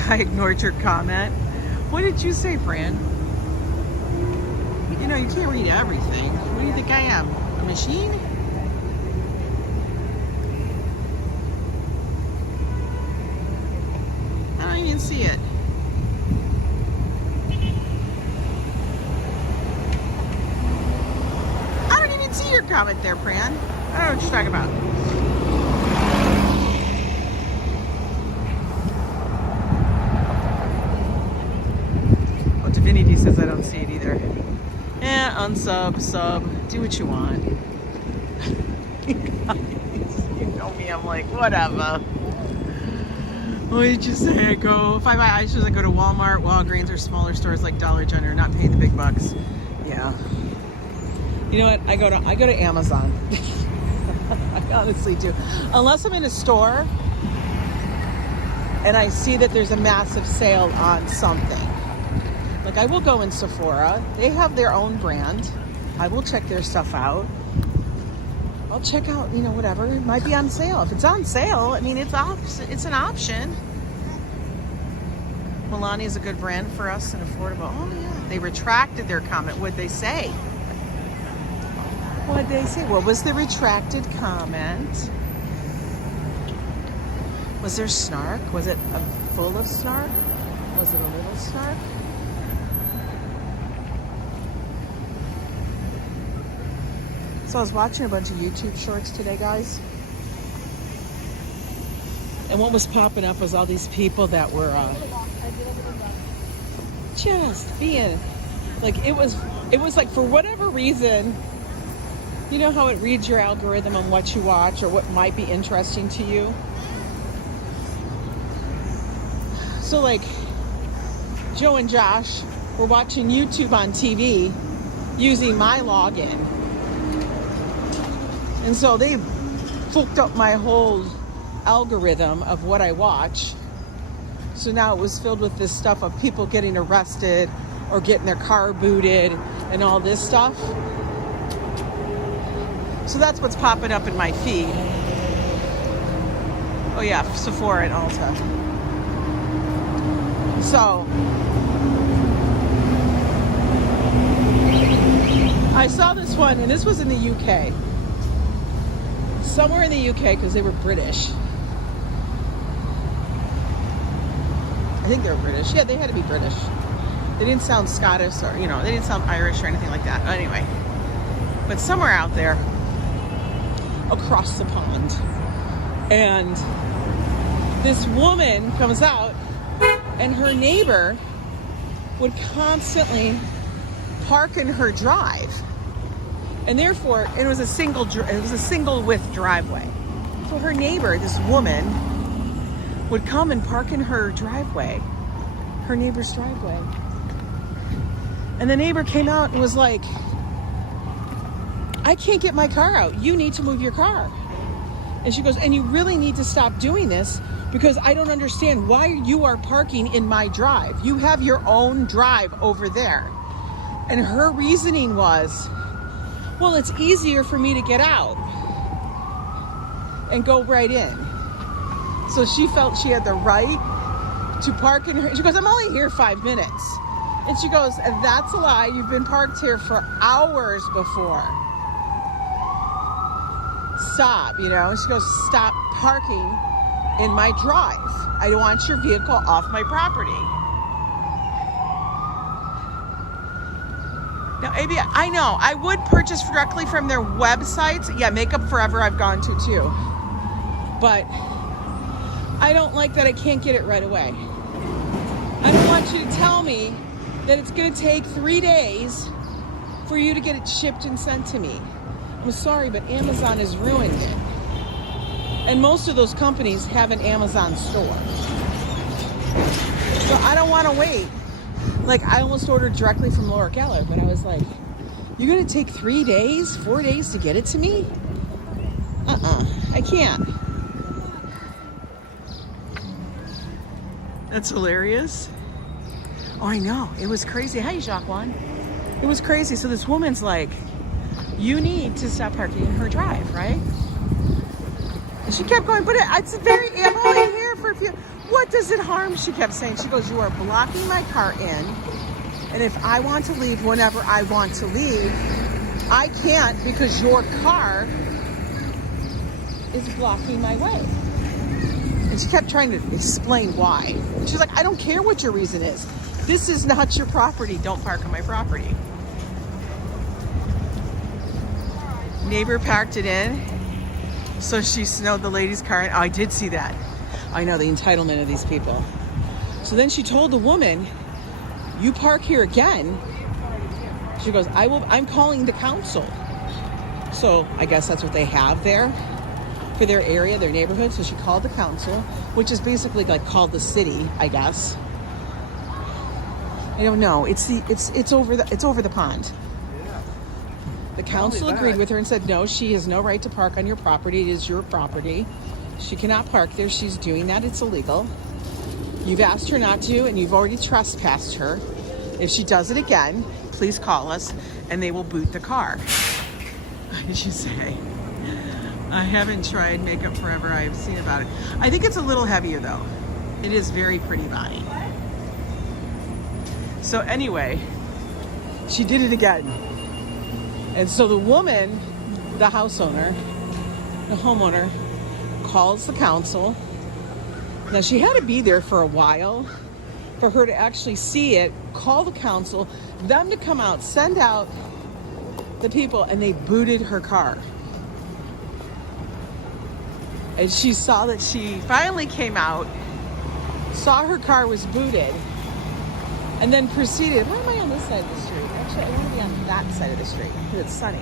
I ignored your comment. What did you say, Fran? You know, you can't read everything. What do you think I am? A machine? I don't even see it. comment there, Pran. I don't know what you're talking about. Oh, Divinity says I don't see it either. Unsub, sub, do what you want. You know me, I'm like, whatever. What did you say? If I buy ice shoes, I go to Walmart, Walgreens, or smaller stores like Dollar General, not paying the big bucks. Yeah. You know what? I go to Amazon. I honestly do. Unless I'm in a store and I see that there's a massive sale on something. Like I will go in Sephora. They have their own brand. I will check their stuff out. I'll check out, you know, whatever. It might be on sale. If it's on sale, I mean, it's an option. Melanie is a good brand for us and affordable. Oh, yeah. They retracted their comment. What'd they say? What'd they say? What was the retracted comment? Was there snark? Was it full of snark? Was it a little snark? So I was watching a bunch of YouTube shorts today, guys. And what was popping up was all these people that were just being like, it was like, for whatever reason, you know how it reads your algorithm on what you watch or what might be interesting to you. So like Joe and Josh were watching YouTube on TV using my login. And so they fucked up my whole algorithm of what I watch. So now it was filled with this stuff of people getting arrested or getting their car booted and all this stuff. So that's what's popping up in my feed. Oh yeah, Sephora and Ulta. So I saw this one, and this was in the UK. Somewhere in the UK, because they were British. I think they were British. Yeah, they had to be British. They didn't sound Scottish or, you know, they didn't sound Irish or anything like that. Anyway, but somewhere out there, across the pond, and this woman comes out, and her neighbor would constantly park in her drive. And therefore, it was a single width driveway. So her neighbor, this woman, would come and park in her driveway, her neighbor's driveway. And the neighbor came out and was like, I can't get my car out. You need to move your car. And she goes, and you really need to stop doing this because I don't understand why you are parking in my drive. You have your own drive over there. And her reasoning was, well, it's easier for me to get out and go right in. So she felt she had the right to park in her. She goes, I'm only here 5 minutes. And she goes, that's a lie. You've been parked here for hours before. Stop, you know. She goes, stop parking in my drive. I don't want your vehicle off my property. Now, maybe, I know, I would purchase directly from their websites. Yeah, Makeup Forever I've gone to too. But I don't like that I can't get it right away. I don't want you to tell me that it's going to take 3 days for you to get it shipped and sent to me. I'm sorry, but Amazon has ruined it. And most of those companies have an Amazon store. So I don't want to wait. Like, I almost ordered directly from Laura Geller, but I was like, you're going to take 3 days, 4 days to get it to me? I can't. That's hilarious. Oh, I know. It was crazy. Hi, Jacqueline. It was crazy. So this woman's like, you need to stop parking in her drive, right? And she kept going, but it's I'm only here for a few. What does it harm? She kept saying. She goes, you are blocking my car in. And if I want to leave whenever I want to leave, I can't because your car is blocking my way. And she kept trying to explain why. She's like, I don't care what your reason is. This is not your property. Don't park on my property. Neighbor parked it in, so she snowed the lady's car. Oh, I did see that. I know the entitlement of these people. So then she told the woman, "You park here again." She goes, I'm calling the council. So I guess that's what they have there for their area, their neighborhood. So she called the council, which is basically like called the city, I guess. I don't know. It's over the pond. The council agreed with her and said, no, she has no right to park on your property. It is your property. She cannot park there. She's doing that. It's illegal. You've asked her not to, and you've already trespassed her. If she does it again, please call us, and they will boot the car. What did you say? I haven't tried makeup forever. I have seen about it. I think it's a little heavier, though. It is very pretty body. So anyway, she did it again. And so the woman, the house owner, the homeowner, calls the council. Now she had to be there for a while for her to actually see it, call the council, them to come out, send out the people, and they booted her car. And she saw that she finally came out, saw her car was booted, and then proceeded. Why am I on this side of the street? Actually, I want to be on that side of the street because it's sunny.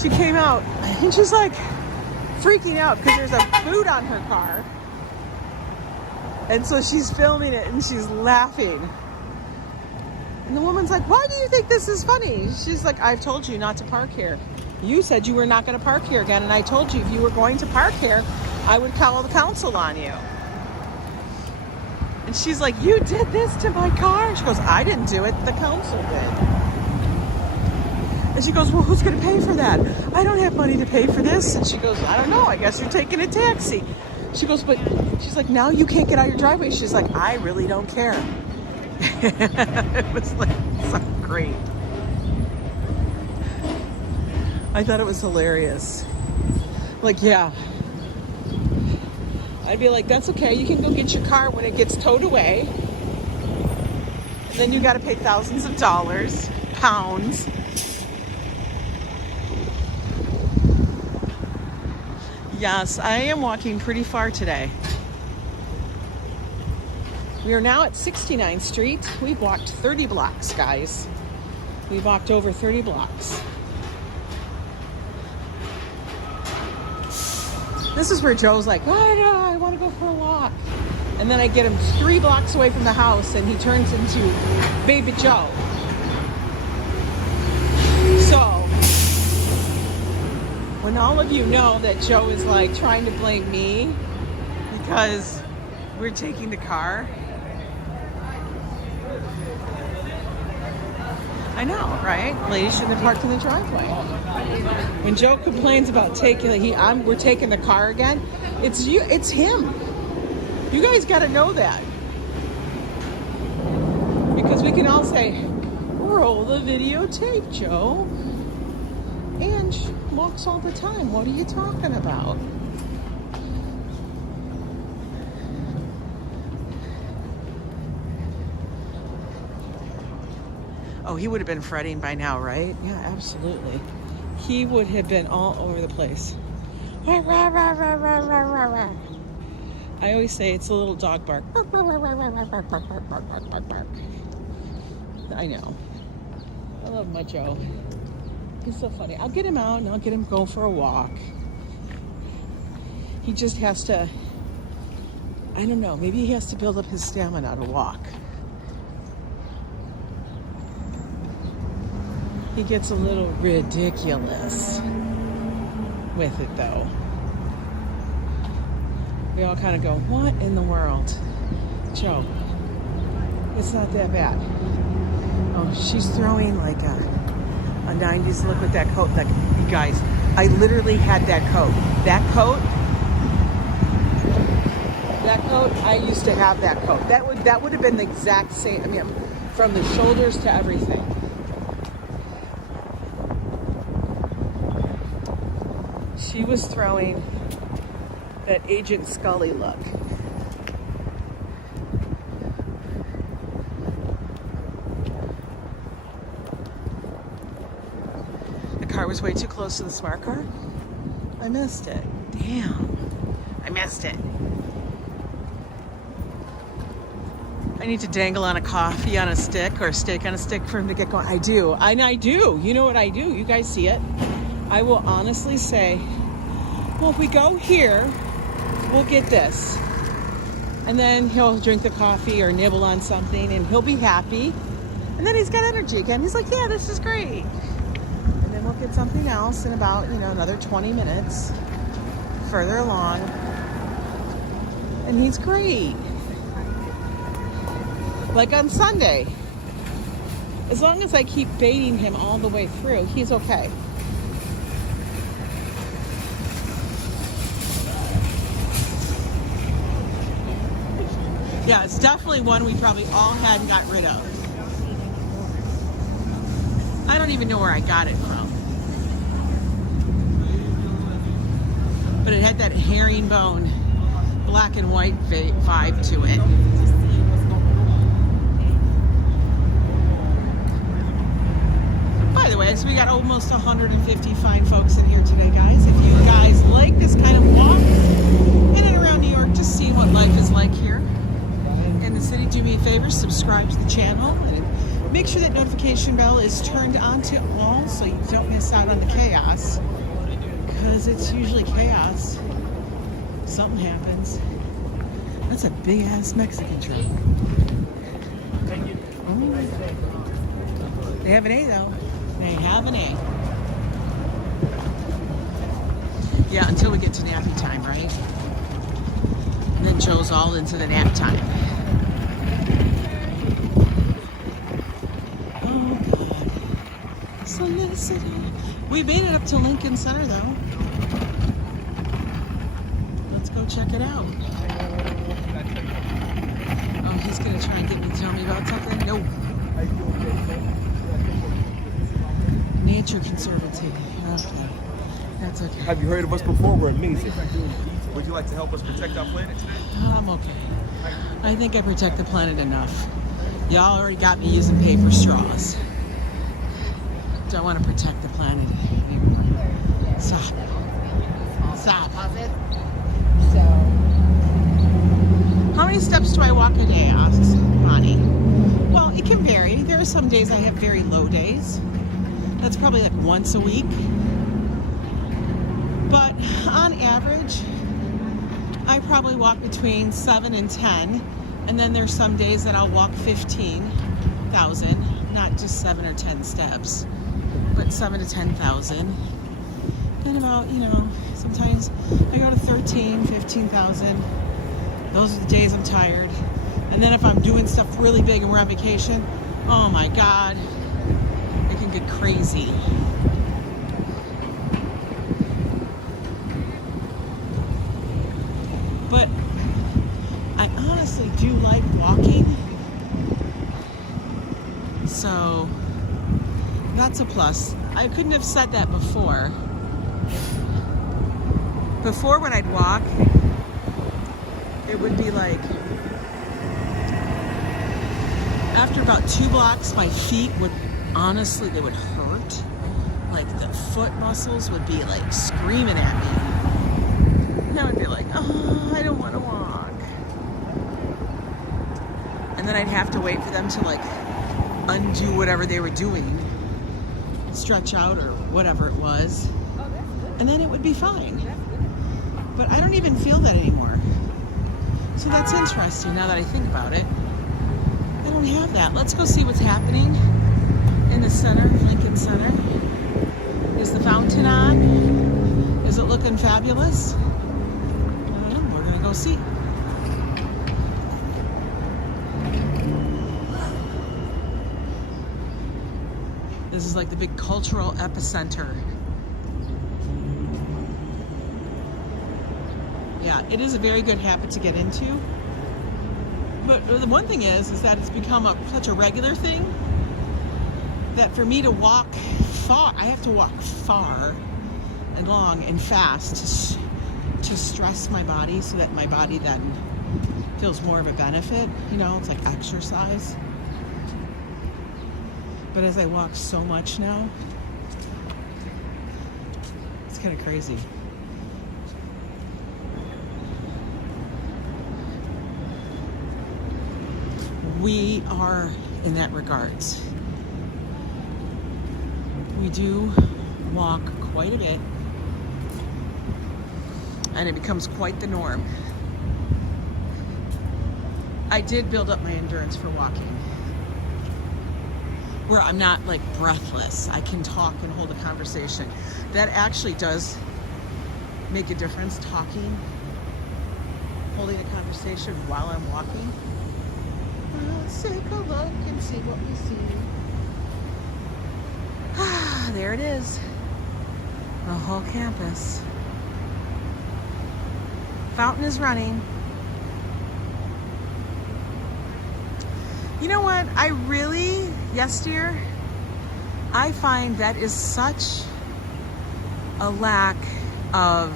She came out and she's like freaking out because there's a boot on her car. And so she's filming it and she's laughing. And the woman's like, why do you think this is funny? She's like, I've told you not to park here. You said you were not going to park here again. And I told you if you were going to park here, I would call the council on you. And she's like, you did this to my car? She goes, I didn't do it. The council did. And she goes, well, who's going to pay for that? I don't have money to pay for this. And she goes, I don't know. I guess you're taking a taxi. She goes, but she's like, now you can't get out of your driveway. She's like, I really don't care. It was like so great. I thought it was hilarious. Like, yeah. I'd be like, that's okay. You can go get your car when it gets towed away. And then you got to pay thousands of dollars, pounds. Yes, I am walking pretty far today. We are now at 69th Street. We've walked 30 blocks, guys. We've walked over 30 blocks. This is where Joe's like, I want to go for a walk. And then I get him 3 blocks away from the house and he turns into Baby Joe. So, when all of you know that Joe is like trying to blame me because we're taking the car. I know, right? Ladies shouldn't have parked in the driveway. When Joe complains about we're taking the car again, it's you, it's him. You guys got to know that. Because we can all say, roll the videotape, Joe. And she walks all the time. What are you talking about? Oh, he would have been fretting by now, right? Yeah, absolutely. He would have been all over the place. I always say it's a little dog bark. I know. I love my Joe. He's so funny. I'll get him out and I'll get him go for a walk. He just has to, I don't know, maybe he has to build up his stamina to walk. He gets a little ridiculous with it though. We all kind of go, what in the world? Joe, it's not that bad. Oh, she's throwing like a 90s look with that coat. Like, you guys, I literally had that coat. That coat, I used to have that coat. That would have been the exact same, I mean, from the shoulders to everything. She was throwing that Agent Scully look. was way too close to the smart car. I missed it. Damn. I missed it. I need to dangle on a coffee on a stick or a steak on a stick for him to get going. I do. I do. You know what I do? You guys see it. I will honestly say, well, if we go here, we'll get this. And then he'll drink the coffee or nibble on something and he'll be happy. And then he's got energy again. He's like, yeah, this is great. And then we'll get something else in about, another 20 minutes further along. And he's great. Like on Sunday, as long as I keep baiting him all the way through, he's okay. Yeah, it's definitely one we probably all had and got rid of. I don't even know where I got it from. But it had that herringbone, black and white vibe to it. By the way, so we got almost 150 fine folks in here today, guys. If you guys like this kind of walk in and around New York, just seeing what life is like here in the city, do me a favor, subscribe to the channel and make sure that notification bell is turned on to all so you don't miss out on the chaos, because it's usually chaos. Something happens. That's a big ass Mexican truck. Oh. They have an A though. They have an A. Yeah, until we get to nappy time, right? And then Joe's all into the nap time. Oh, God. Solicitor. We made it up to Lincoln Center, though. Let's go check it out. Oh, he's going to try and get me to tell me about something? No. Nature Conservancy. Okay. That's okay. Have you heard of us before? We're amazing. Would you like to help us protect our planet today? I'm okay. I think I protect the planet enough. Y'all already got me using paper straws. Don't want to protect the planet anymore. Stop. Stop. How many steps do I walk a day? Asks Rhonie. Well, it can vary. There are some days I have very low days. That's probably like once a week. But on average, I probably walk between 7 and 10. And then there's some days that I'll walk 15,000, not just 7 or 10 steps, but 7 to 10,000. And about, sometimes I go to 13, 15,000. Those are the days I'm tired. And then if I'm doing stuff really big and we're on vacation, oh my God, it can get crazy. But I honestly do like walking. So that's a plus. I couldn't have said that before. Before when I'd walk, it would be like, after about 2 blocks, my feet would, honestly, they would hurt. Like the foot muscles would be like screaming at me. And I would be like, oh, I don't want to walk. And then I'd have to wait for them to like undo whatever they were doing, stretch out or whatever it was. And then it would be fine. But I don't even feel that anymore. So that's interesting now that I think about it. I don't have that. Let's go see what's happening in the center, Lincoln Center. Is the fountain on? Is it looking fabulous? We're gonna go see. This is like the big cultural epicenter. Yeah, it is a very good habit to get into. But the one thing is that it's become such a regular thing that for me to walk far, I have to walk far and long and fast to stress my body so that my body then feels more of a benefit. It's like exercise. But as I walk so much now, kind of crazy. We are, in that regards, we do walk quite a bit, and it becomes quite the norm. I did build up my endurance for walking, where I'm not like breathless. I can talk and hold a conversation. That actually does make a difference, talking, holding a conversation while I'm walking. Let's take a look and see what we see. There it is. The whole campus. Fountain is running. You know what? I really, yes dear, I find that is such a lack of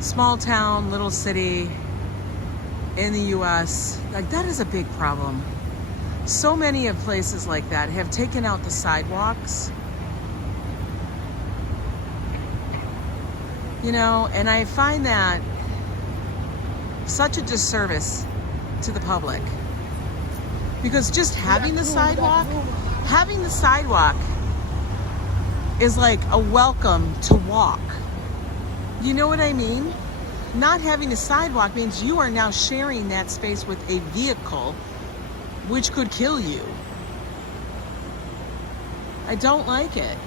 small town, little city in the US. Like, that is a big problem. So many of places like that have taken out the sidewalks. You know, and I find that such a disservice to the public. Because just having the sidewalk is like a welcome to walk. You know what I mean? Not having a sidewalk means you are now sharing that space with a vehicle, which could kill you. I don't like it.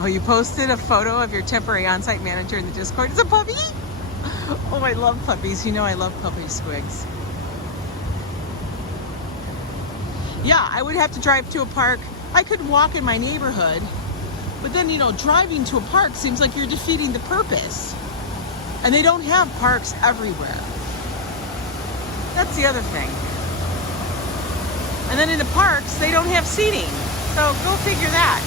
Oh, you posted a photo of your temporary on-site manager in the Discord. It's a puppy? Oh, I love puppies. You know I love puppy squigs. Yeah, I would have to drive to a park. I could walk in my neighborhood, but then, you know, driving to a park seems like you're defeating the purpose. And they don't have parks everywhere. That's the other thing. And then in the parks, they don't have seating. So go figure that.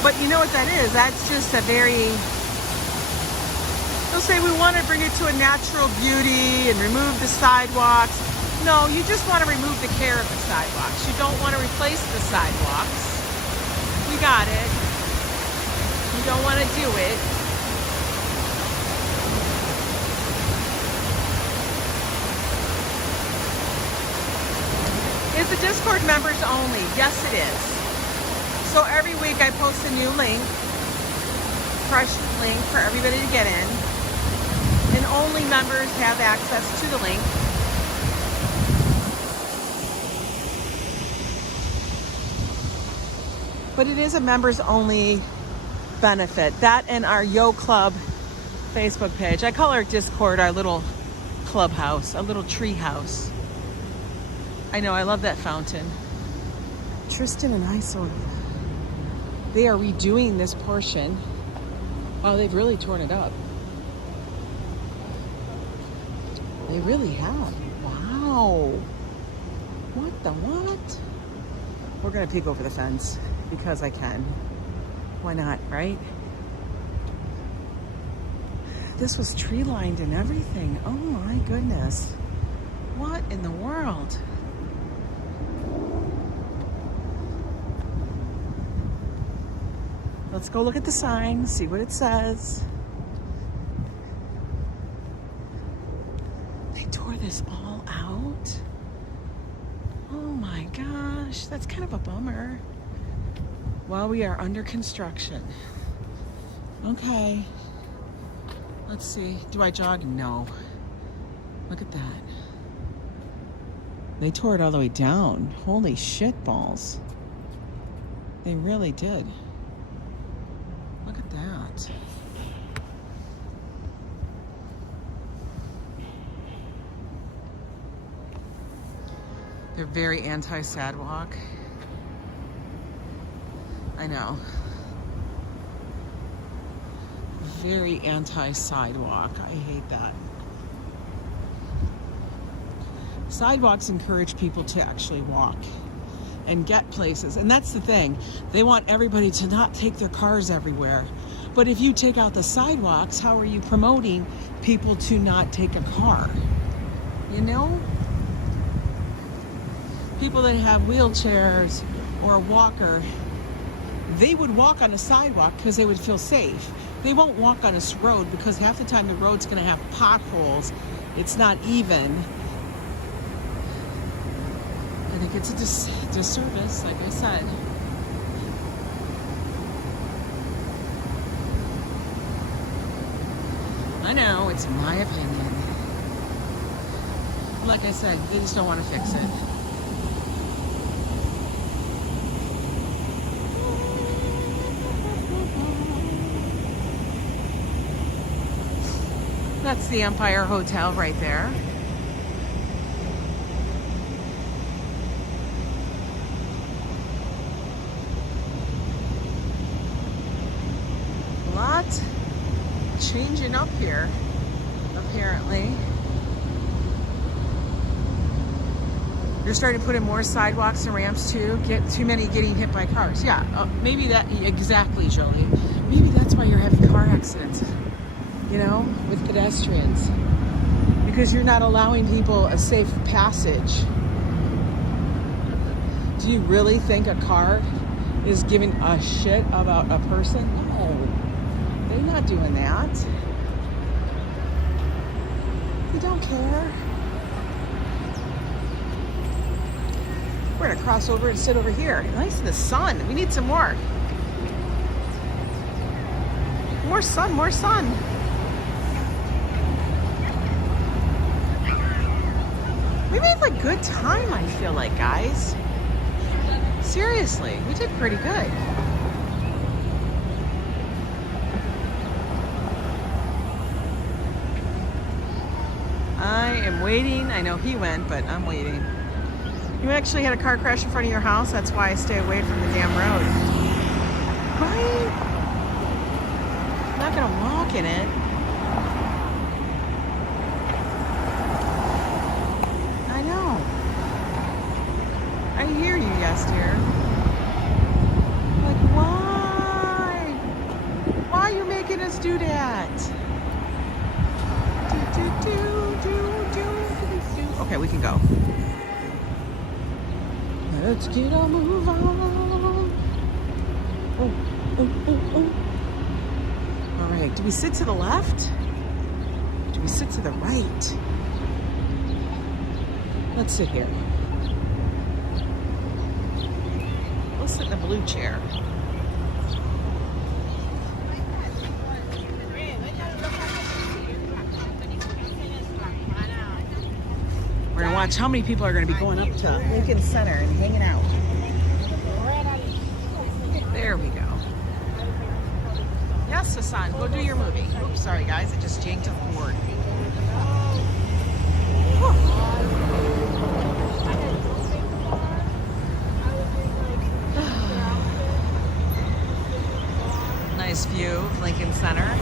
But you know what that is? That's just a very, they'll say we want to bring it to a natural beauty and remove the sidewalks. No, you just want to remove the care of the sidewalks. You don't want to replace the sidewalks. We got it. You don't want to do it. Is the Discord members only? Yes, it is. So every week I post a new link, fresh link for everybody to get in. And only members have access to the link. But it is a members only benefit. That and our Yo Club Facebook page. I call our Discord our little clubhouse, a little tree house. I know, I love that fountain. Tristan and I sort of, they are redoing this portion. Oh, they've really torn it up. They really have. Wow. What the what? We're gonna peek over the fence because I can. Why not, right? This was tree lined and everything. Oh my goodness. What in the world? Let's go look at the sign, see what it says. They tore this all out? Oh my gosh, that's kind of a bummer. While we are under construction. Okay. Let's see, do I jog? No. Look at that. They tore it all the way down. Holy shit balls. They really did. Look at that. They're very anti-sidewalk. I know. Very anti-sidewalk. I hate that. Sidewalks encourage people to actually walk and get places. And that's the thing. They want everybody to not take their cars everywhere. But if you take out the sidewalks, how are you promoting people to not take a car? You know? People that have wheelchairs or a walker, they would walk on the sidewalk because they would feel safe. They won't walk on this road because half the time the road's going to have potholes. It's not even. I think it's a disservice, like I said. I know, it's my opinion. Like I said, they just don't want to fix it. That's the Empire Hotel right there. A lot changing up here, apparently. They're starting to put in more sidewalks and ramps too. Get too many getting hit by cars. Yeah, maybe that, exactly, Jolie. Maybe that's why you're having car accidents, you know, with pedestrians. Because you're not allowing people a safe passage. Do you really think a car is giving a shit about a person? No, they're not doing that. They don't care. We're gonna cross over and sit over here. Nice in the sun. We need some more. More sun, more sun. We made like good time, I feel like, guys. Seriously, we did pretty good. I am waiting. I know he went, but I'm waiting. You actually had a car crash in front of your house. That's why I stay away from the damn road. Right? I'm not gonna walk in it. I know. I hear you, yes, dear. Like, why? Why are you making us do that? Okay, we can go. Let's get a move on. Oh, oh, oh, oh. All right, do we sit to the left? Do we sit to the right? Let's sit here. Let's sit in the blue chair. We're gonna watch how many people are gonna be going up to Lincoln Center and hanging out. There we go. Yes, Hassan, go do your movie. Oops, sorry guys, I just yanked a cord. Nice view of Lincoln Center.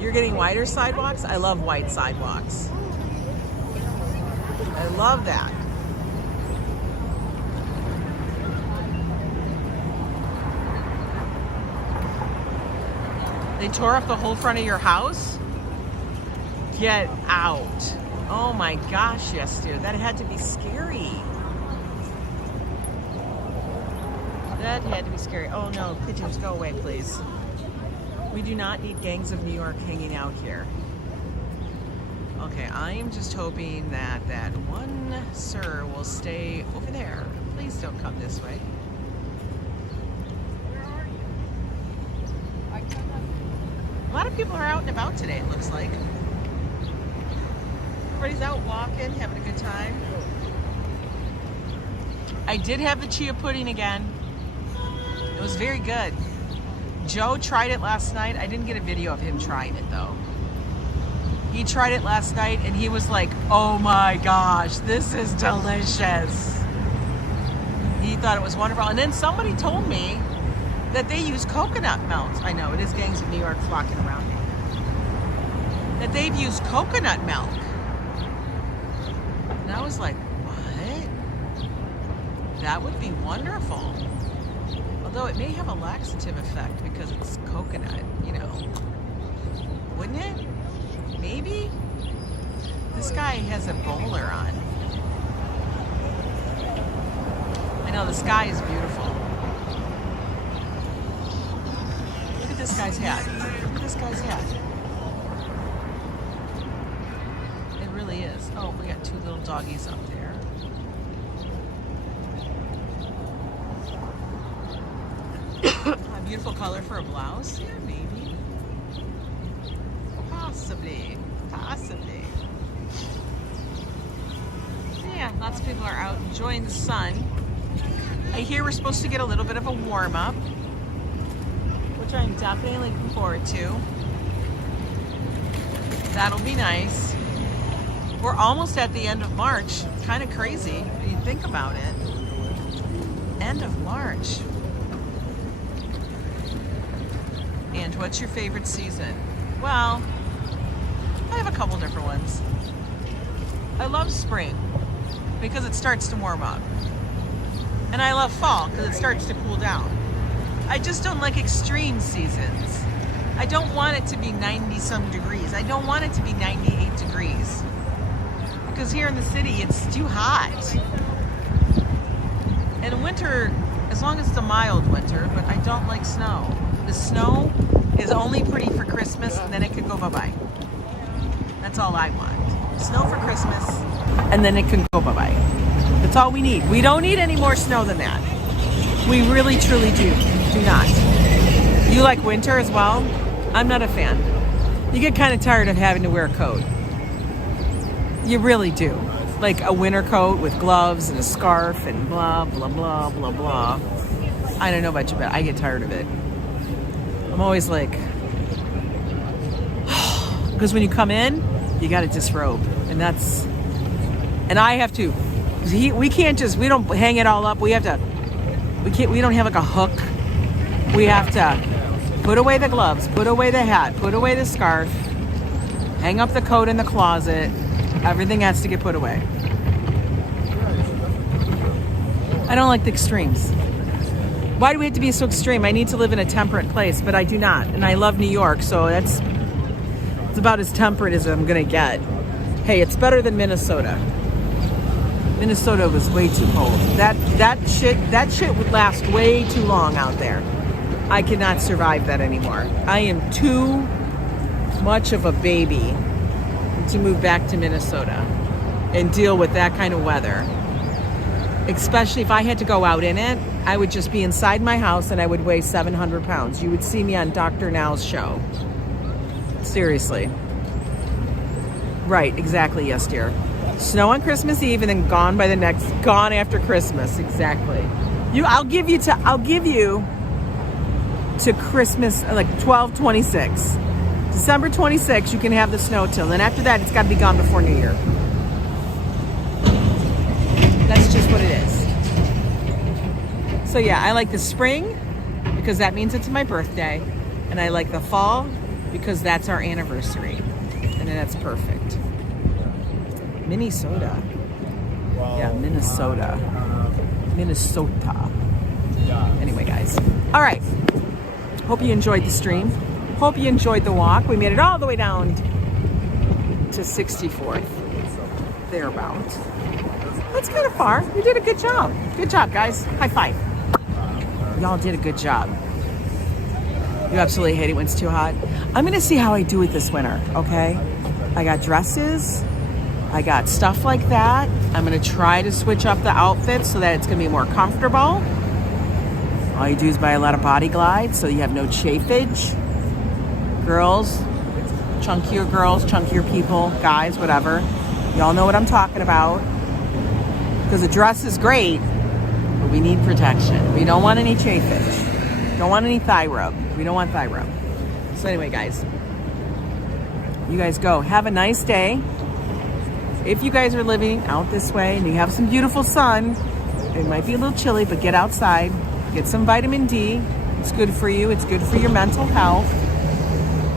You're getting wider sidewalks? I love wide sidewalks. I love that. They tore up the whole front of your house? Get out. Oh my gosh, yes, dude. That had to be scary. That had to be scary. Oh no, pigeons, go away, please. We do not need gangs of New York hanging out here. Okay, I am just hoping that that one sir will stay over there. Please don't come this way. A lot of people are out and about today, it looks like. Everybody's out walking, having a good time. I did have the chia pudding again. It was very good. Joe tried it last night. I didn't get a video of him trying it though. He tried it last night and he was like, oh my gosh, this is delicious. He thought it was wonderful. And then somebody told me that they use coconut milk. I know, it is gangs of New York flocking around me. That they've used coconut milk. And I was like, what? That would be wonderful. Although it may have a laxative effect because it's coconut, you know. Wouldn't it? Maybe? This guy has a bowler on. I know the sky is beautiful. Look at this guy's hat. Look at this guy's hat. It really is. Oh, we got two little doggies up there. A beautiful color for a blouse? Yeah, maybe. Possibly. Possibly. Yeah, lots of people are out enjoying the sun. I hear we're supposed to get a little bit of a warm-up, which I'm definitely looking forward to. That'll be nice. We're almost at the end of March. Kind of crazy when you think about it. End of March. And what's your favorite season? Well, I have a couple different ones. I love spring because it starts to warm up. And I love fall because it starts to cool down. I just don't like extreme seasons. I don't want it to be 90 some degrees. I don't want it to be 98 degrees. Because here in the city, it's too hot. And winter, as long as it's a mild winter, but I don't like snow. The snow is only pretty for Christmas and then it can go bye-bye. That's all I want. Snow for Christmas and then it can go bye-bye. That's all we need. We don't need any more snow than that. We really, truly do not. You like winter as well? I'm not a fan. You get kind of tired of having to wear a coat. You really do. Like a winter coat with gloves and a scarf and blah, blah, blah, blah, blah. I don't know about you, but I get tired of it. I'm always like, because when you come in, you got to disrobe. And I have to. We can't just, we don't hang it all up. We don't have like a hook. We have to put away the gloves, put away the hat, put away the scarf, hang up the coat in the closet. Everything has to get put away. I don't like the extremes. Why do we have to be so extreme? I need to live in a temperate place, but I do not. And I love New York, so it's about as temperate as I'm gonna get. Hey, it's better than Minnesota. Minnesota was way too cold. That shit would last way too long out there. I cannot survive that anymore. I am too much of a baby to move back to Minnesota and deal with that kind of weather. Especially if I had to go out in it, I would just be inside my house and I would weigh 700 pounds. You would see me on Dr. Now's show. Seriously. Right, exactly, yes, dear. Snow on Christmas Eve and then gone after Christmas. Exactly. I'll give you to Christmas, like 12/26. December 26th, you can have the snow till. Then after that, it's got to be gone before New Year. That's just what it is. So yeah, I like the spring because that means it's my birthday. And I like the fall because that's our anniversary. And that's perfect. Minnesota. Yeah, Minnesota. Anyway, guys. All right. Hope you enjoyed the stream. Hope you enjoyed the walk. We made it all the way down to 64th. Thereabout. That's kind of far. You did a good job. Good job, guys. High five. Y'all did a good job. You absolutely hate it when it's too hot. I'm going to see how I do it this winter, okay? I got dresses. I got stuff like that. I'm going to try to switch up the outfits so that it's going to be more comfortable. All you do is buy a lot of body glide so you have no chafage. Girls, chunkier people, guys, whatever. Y'all know what I'm talking about. Because the dress is great, but we need protection. We don't want any chafage. Don't want any thigh rub. We don't want thigh rub. So anyway, guys, you guys go. Have a nice day. If you guys are living out this way and you have some beautiful sun, it might be a little chilly, but get outside. Get some vitamin D. It's good for you. It's good for your mental health.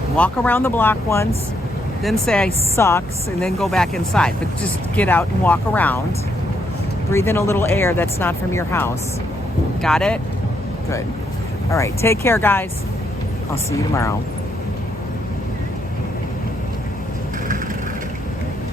Walk around the block once, then say I sucks, and then go back inside. But just get out and walk around. Breathe in a little air that's not from your house. Got it? Good. All right. Take care, guys. I'll see you tomorrow.